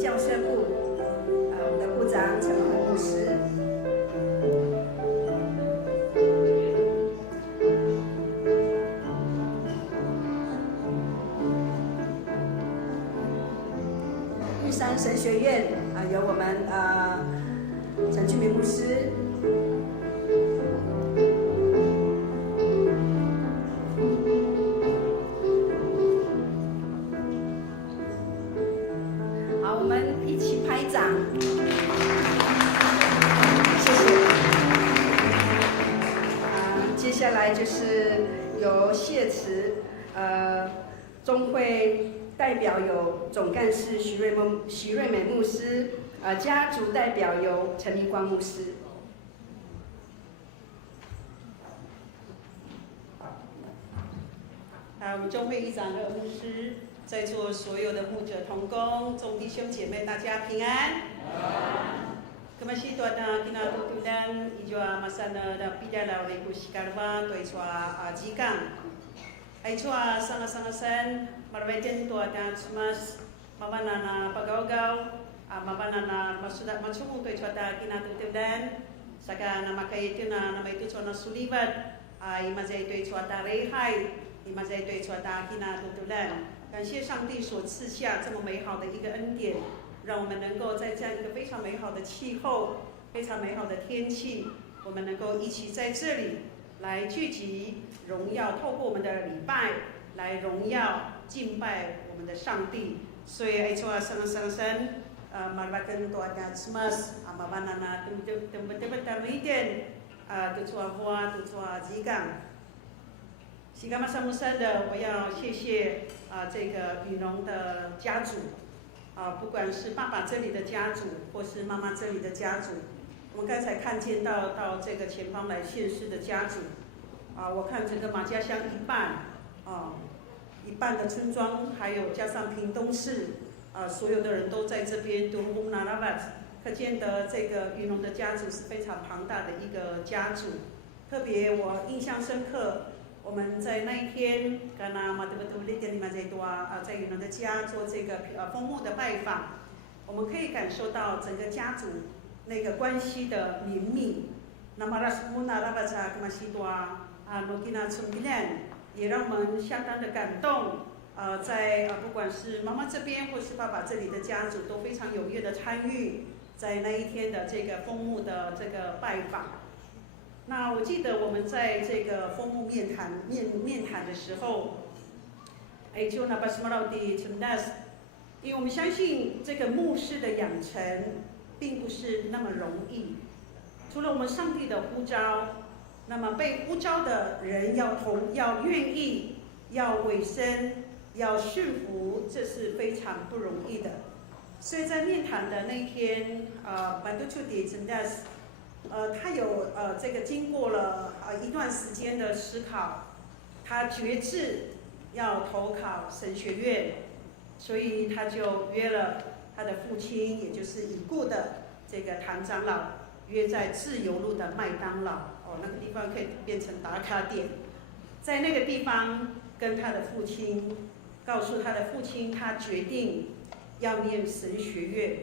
教社部，我们的部长陈文慧牧师。玉山神学院有我们陈俊明牧师。我们一起拍掌，谢谢。接下来就是由谢词，中会代表有总干事徐瑞美牧师，家族代表有陈明光牧师。我们中会议长和牧师，在座所有的牧者同工、众弟兄姐妹，大家平安。Kemasi tuada kina tutulan ijwa masana da pidala oleh kusikarwa toiswa jikang. Aicua sangat-sangat marweten tuada sumas mabanana pagawgaw mabanana masudak macung toiswa da kina tutulan saka nama kaitu nama itu cona sulibat imazai toiswa da rehai imazai toiswa da kina tutulan. 感谢上帝所赐下这么美好的一个恩典，让我们能够在这样一个非常美好的气候、非常美好的天气，我们能够一起在这里来聚集，荣耀透过我们的礼拜来荣耀敬拜我们的上帝。所以爱说生，marbakan tuada smas amabanana tempat tamiden tutua hoa tutua jigang。西嘎玛萨姆山的，我要谢谢这个雨农的家族不管是爸爸这里的家族，或是妈妈这里的家族，我们刚才看见到这个前方来献诗的家族我看整个马家乡一半的村庄，还有加上屏东市所有的人都在这边都拿拉瓦，可见得这个雨农的家族是非常庞大的一个家族，特别我印象深刻。我们在那一天，跟马德布利店里面在雨农的家做这个封墓的拜访，我们可以感受到整个家族那个关系的绵密。那么拉斯穆纳拉巴查格马西多诺基纳村里面，也让我们相当的感动。在不管是妈妈这边或是爸爸这里的家族，都非常踊跃的参与在那一天的这个封墓的这个拜访。那我记得我们在这个封墓面谈的时候，就那巴斯马劳迪陈达斯，因为我们相信这个牧师的养成并不是那么容易，除了我们上帝的呼召，那么被呼召的人要愿意，要委身，要顺服，这是非常不容易的。所以在面谈的那一天，班杜丘迪陈达斯。他有这个经过了一段时间的思考，他决志要投考神学院，所以他就约了他的父亲，也就是已故的这个唐长老，约在自由路的麦当劳那个地方可以变成打卡点，在那个地方跟他的父亲告诉他的父亲，他决定要念神学院，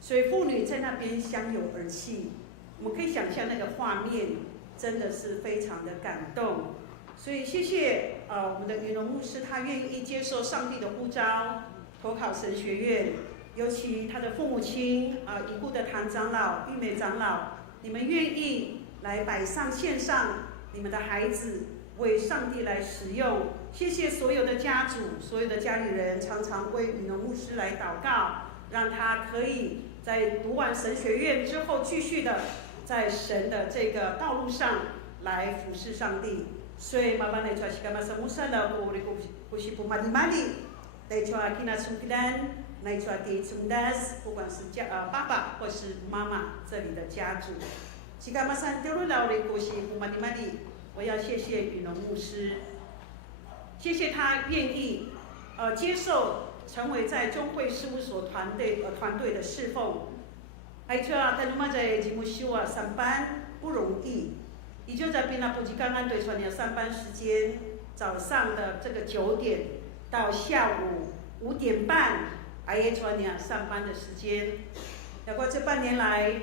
所以父女在那边相拥而泣。我们可以想象那个画面，真的是非常的感动。所以谢谢我们的雨农牧师，他愿意接受上帝的呼召，投考神学院。尤其他的父母亲已故的唐长老、玉美长老，你们愿意来摆上献上你们的孩子，为上帝来使用，谢谢所有的家主、所有的家里人，常常为雨农牧师来祷告，让他可以在读完神学院之后，继续的在神的这个道路上来服侍上帝。所以麻烦你传西干嘛什么事了？我是不麻利麻利，来传给那从单，来传给从单，不管是爸爸或是妈妈这里的家主，西干嘛山丢了老的我是不麻利麻利，我要谢谢雨农牧师。谢谢他愿意接受成为在中会事务所团队的侍奉。而且啊，在我们在节目修啊上班不容易，也就在边那不是刚刚对传的上班时间，早上的这个9点到下午5点半，还有传的上班的时间。不过这半年来，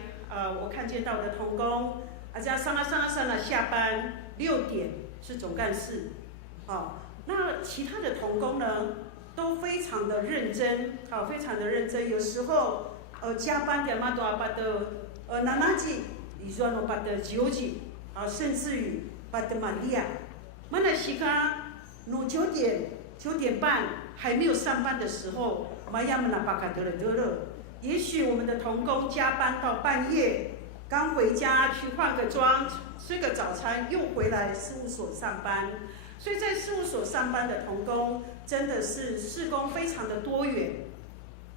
我看见到的同工，加上了下班6点是总干事，那其他的同工呢，都非常的认真，非常的认真。有时候，加班点嘛都要8到7级，有时候8到9级，甚至于8到蛮厉害。那时间9点半还没有上班的时候，嘛要么那巴卡得了。也许我们的同工加班到半夜，刚回家去换个妆，吃个早餐，又回来事务所上班。所以在事务所上班的同工，真的是事工非常的多元。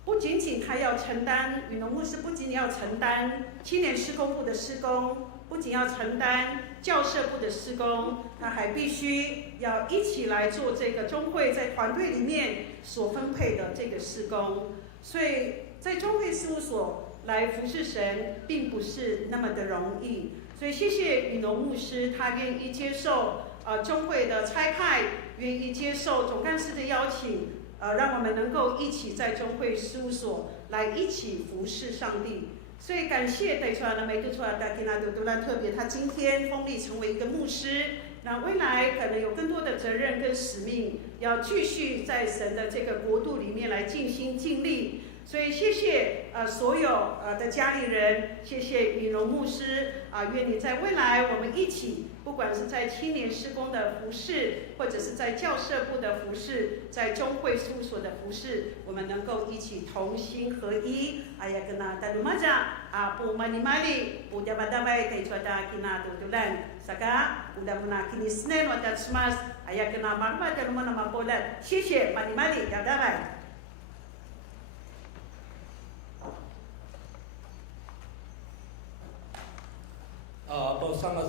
不仅仅他要承担，雨农牧师不仅要承担青年事工部的事工，不仅要承担教社部的事工，他还必须要一起来做这个中会在团队里面所分配的这个事工。所以在中会事务所来服侍神，并不是那么的容易。所以谢谢雨农牧师，他愿意接受中会的差派，愿意接受总干事的邀请，让我们能够一起在中会事务所来一起服侍上帝。所以感谢带出来的梅杜出来的吉纳多多兰，特别他今天封立成为一个牧师，那未来可能有更多的责任跟使命，要继续在神的这个国度里面来尽心尽力。所以谢谢所有的家里人，谢谢雨农牧师愿你在未来我们一起，不管是在青年事工的服事，或者是在教社部的服事，在中会事务所的服事，我们能够一起同心合一。哎呀，跟那大鲁马家不玛尼玛里，不加巴达拜可以说的跟那多多兰，啥个udah pernah kini Senin waktu Semas， 哎呀，跟那马巴的鲁马那马波兰，谢谢玛尼玛里，加达拜。报上了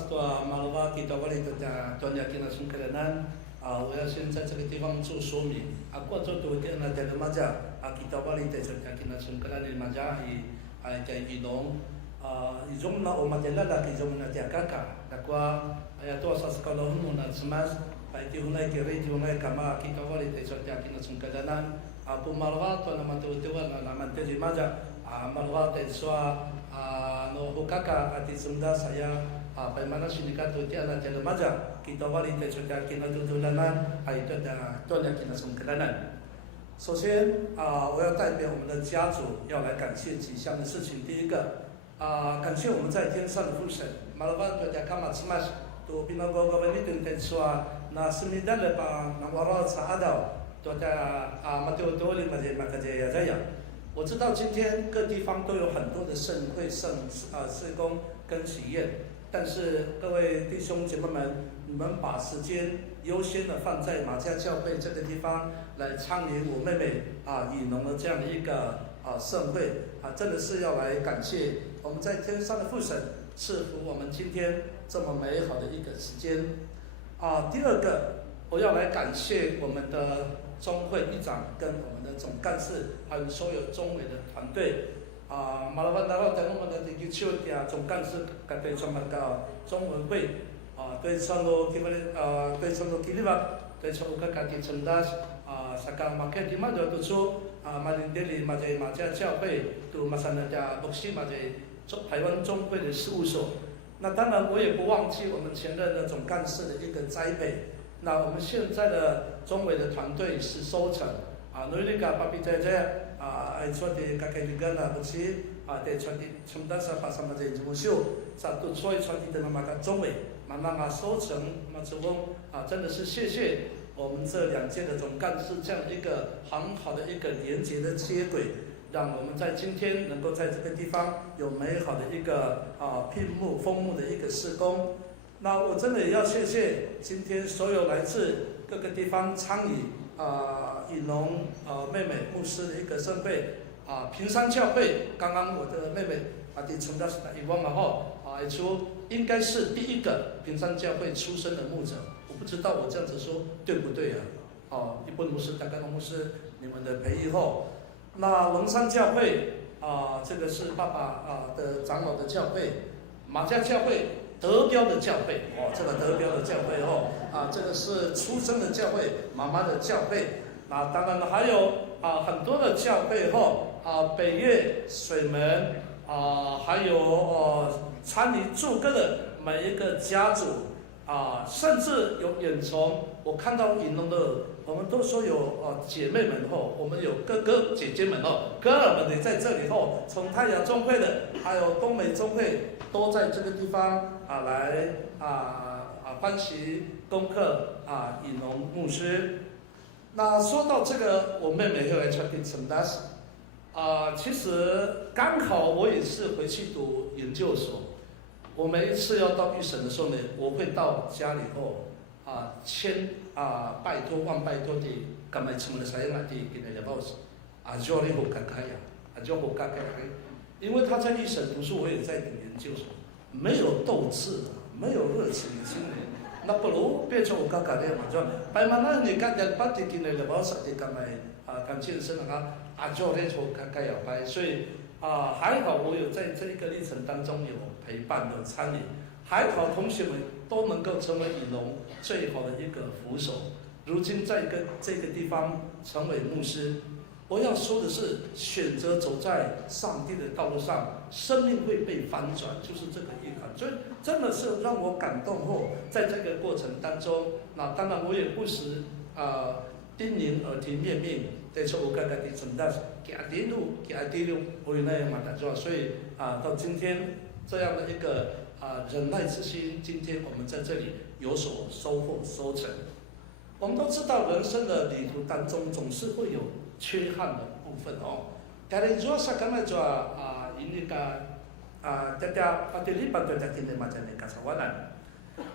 马鲁巴给到我里的专业给那什么可能我要先在这个地方做说明过做多点那在马家给到我里的专业给那什么可能的马家在移动移动那我们在那给中那家kakak dakwa tu asas kalau humna semas di hunai kiri di hunai kama kita wali te sotia kina sungkadanan apu malwa to nama tu na nama te di maja malwa te soa no hukaka ati sunda saya bagaimana sinika tu dia na jala maja kita wali te sotia kina dudulanan itu da to na kina sungkadanan。首先我要代表我们的家族要来感谢几项的事情。第一个感谢我们在天上的父神，马拉巴多加卡马斯马斯，多比那个我们一顿天说那是米达勒巴那瓦拉查阿道，多加马丢多里马杰马克杰亚这样。我知道今天各地方都有很多的盛会、事工跟喜宴，但是各位弟兄姐妹们，你们把时间优先的放在马家教会这个地方来参与我妹妹以农的这样的一个盛会真的是要来感谢我们在天上的父神赐福我们今天这么美好的一个时间第二个，我要来感谢我们的中会议长跟我们的总干事，还有所有中委的团队马拉万达拉在我们的这个秋天总干事跟对上那个中文会对上了对上了吉利巴对上了个吉承达sekarang makin di mana tu so malindeli majai maja教会tu masana的牧师majai台湾中会的事务所。那当然我也不忘记我们前任的总干事的一个栽培。那我们现在的中委的团队是收成努力个papi jaja说的kakek juga lah bersih de说的承担sa pasal majai jemusio satu soy说的的那么个中委慢慢收成那之后真的是谢谢我们这2届的总干事这样一个很好的一个连结的接轨，让我们在今天能够在这个地方有美好的一个枫木的一个施工。那我真的也要谢谢今天所有来自各个地方参与以农妹妹牧师的一个盛会平山教会。刚刚我的妹妹的陈大师一问了后说应该是第一个平山教会出身的牧者，我不知道我这样子说对不对啊？一般牧师、大概牧师，你们的培育后，那龙山教会这个是爸爸的长老的教会，马家教会。德标的教会这个德标的教会这个是出生的教会，妈妈的教会。那当然还有很多的教会北岳、水门还有参与祝歌的每一个家族甚至有远从我看到引农的，我们都说有姐妹们我们有哥哥姐姐们哥儿们也在这里从太阳中会的，还有东美中会。都在这个地方来欢习功课以农牧师。那说到这个，我妹妹后来传给陈大师其实刚好我也是回去读研究所。我每一次要到预审的时候呢，我会到家里拜托万拜托的，干嘛成了谁来的给那个 boss 叫你好看开呀，叫好看开。因为他在预审读书，我也在读研究所，没有斗志，没有热情的青年，那不如变成我刚刚那样嘛，就白嘛那你干点把的进来了，我实际干嘛干健身叫那种开要白，所以还好我有在这一个历程当中有陪伴有参与，还好同学们都能够成为以农最好的一个扶手，如今在这个地方成为牧师。我要说的是，选择走在上帝的道路上，生命会被翻转，就是这个意涵。所以真的是让我感动在这个过程当中，那当然我也不时叮咛耳提面命，在说我刚刚的承担，给第六，我有那样嘛的做，所以到今天这样的一个忍耐之心，今天我们在这里有所收获收成。我们都知道，人生的旅途当中总是会有缺憾的部分但是主要是干嘛做因个大家把这里边对待今天嘛在那个啥完了，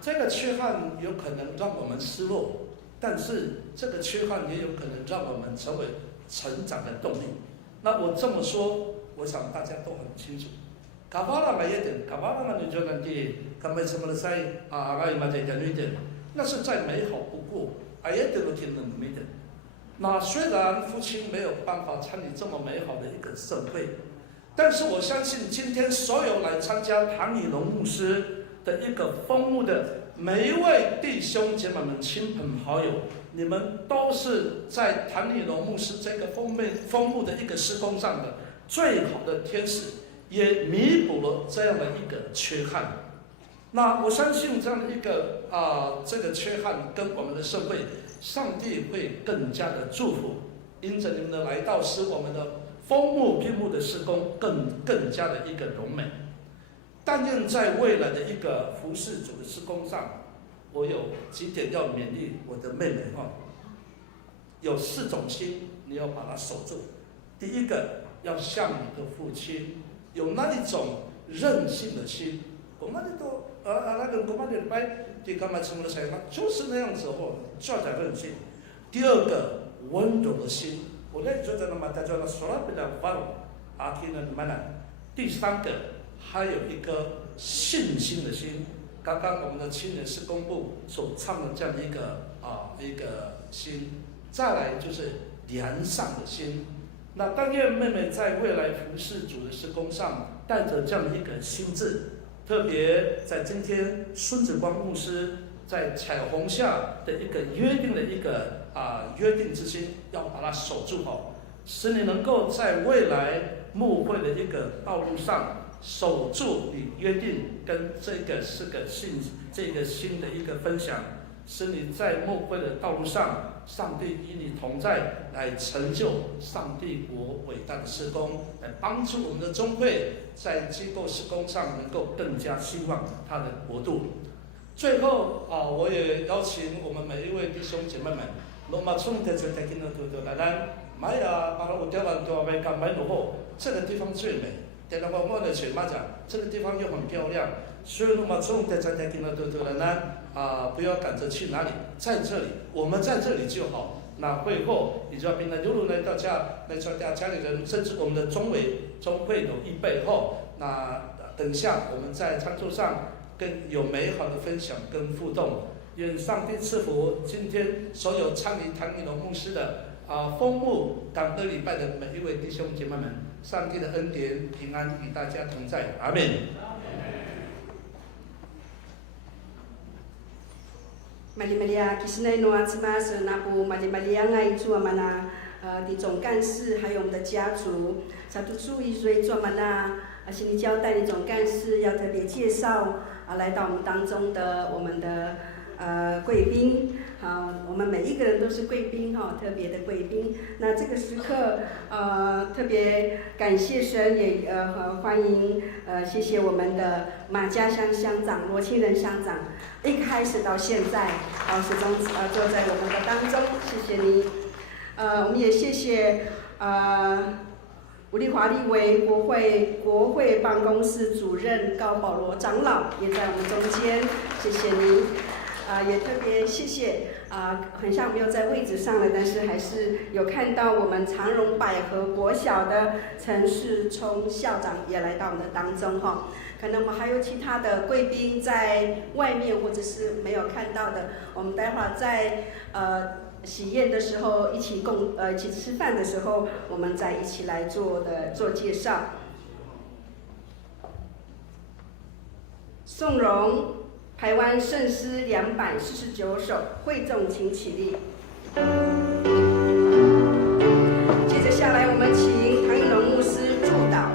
这个缺憾有可能让我们失落，但是这个缺憾也有可能让我们成为成长的动力。那我这么说，我想大家都很清楚。卡巴拉嘛一点，卡巴拉嘛你就能的，干嘛什么的在阿嘛在讲一点，那是再美好不过。也得了天能没的。那虽然父亲没有办法参与这么美好的一个盛会，但是我相信今天所有来参加唐以农牧师的一个封牧的每一位弟兄姐妹们、亲朋好友，你们都是在唐以农牧师这个封牧的一个施工上的最好的天使，也弥补了这样的一个缺憾。那我相信这样的一个这个缺憾跟我们的社会，上帝会更加的祝福，因着你们的来到，使我们的枫木闭幕的施工更加的一个荣美。但愿在未来的一个服事主的施工上，我有几点要勉励我的妹妹有4种心，你要把它守住。第一个，要像你的父亲，有那一种任性的心。我们都那个我们的白，你干嘛成了谁嘛？就是那样子就在任性。第二个，温柔的心。我那觉得那么大家说了比较温柔，听了蛮难。第三个，还有一颗信心的心。刚刚我们的青年施工部所唱的这样的一个心。再来就是良善的心。那但愿妹妹在未来服事主的施工上，带着这样的一个心智。特别在今天，孙子光牧师在彩虹下的一个约定的一个约定之心，要把它守住使你能够在未来牧会的一个道路上守住你约定跟这个新的一个分享，使你在牧会的道路上，上帝与你同在，来成就上帝国伟大的施工，来帮助我们的中会在机构施工上能够更加兴旺他的国度。最后我也邀请我们每一位弟兄姐妹们，罗马冲的在听的都来咱买啦，把我调完多买干买落后，这个地方最美。点了我的水马甲，这个地方又很漂亮，所以罗马冲的在听的都来咱不要赶着去哪里，在这里，我们在这里就好。那会后，你就要平常如来到家里人，甚至我们的中会有预备后，那等下我们在餐桌上更有美好的分享跟互动。愿上帝赐福今天所有参与唐以龙牧师的丰牧感恩礼拜的每一位弟兄姐妹们，上帝的恩典平安与大家同在，阿们。Mali-malia Kisnei Noa Tsimas Napu Mali-malia Ngai Zua Mana 的总干事，还有我们的家族，查图注意所以做mana心理交代的总干事要特别介绍来到我们当中的我们的贵宾。好，我们每一个人都是贵宾哈，特别的贵宾。那这个时刻特别感谢神，也欢迎谢谢我们的马家乡乡长罗清仁乡长，一开始到现在始终坐在我们的当中，谢谢你。我们也谢谢吴丽华立为国会办公室主任高保罗长老也在我们中间，谢谢你。也特别谢谢很像没有在位置上了，但是还是有看到我们长荣百合国小的陈世聪校长也来到我们的当中哈。可能我们还有其他的贵宾在外面或者是没有看到的，我们待会儿在喜宴的时候一起吃饭的时候，我们再一起来做介绍。宋荣。台湾圣诗249首，会众请起立。接着下来，我们请唐以龙牧师祝祷。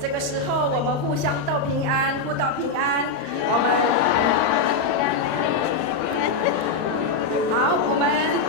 这个时候，我们互相道平安，互道平安。我们好，我们。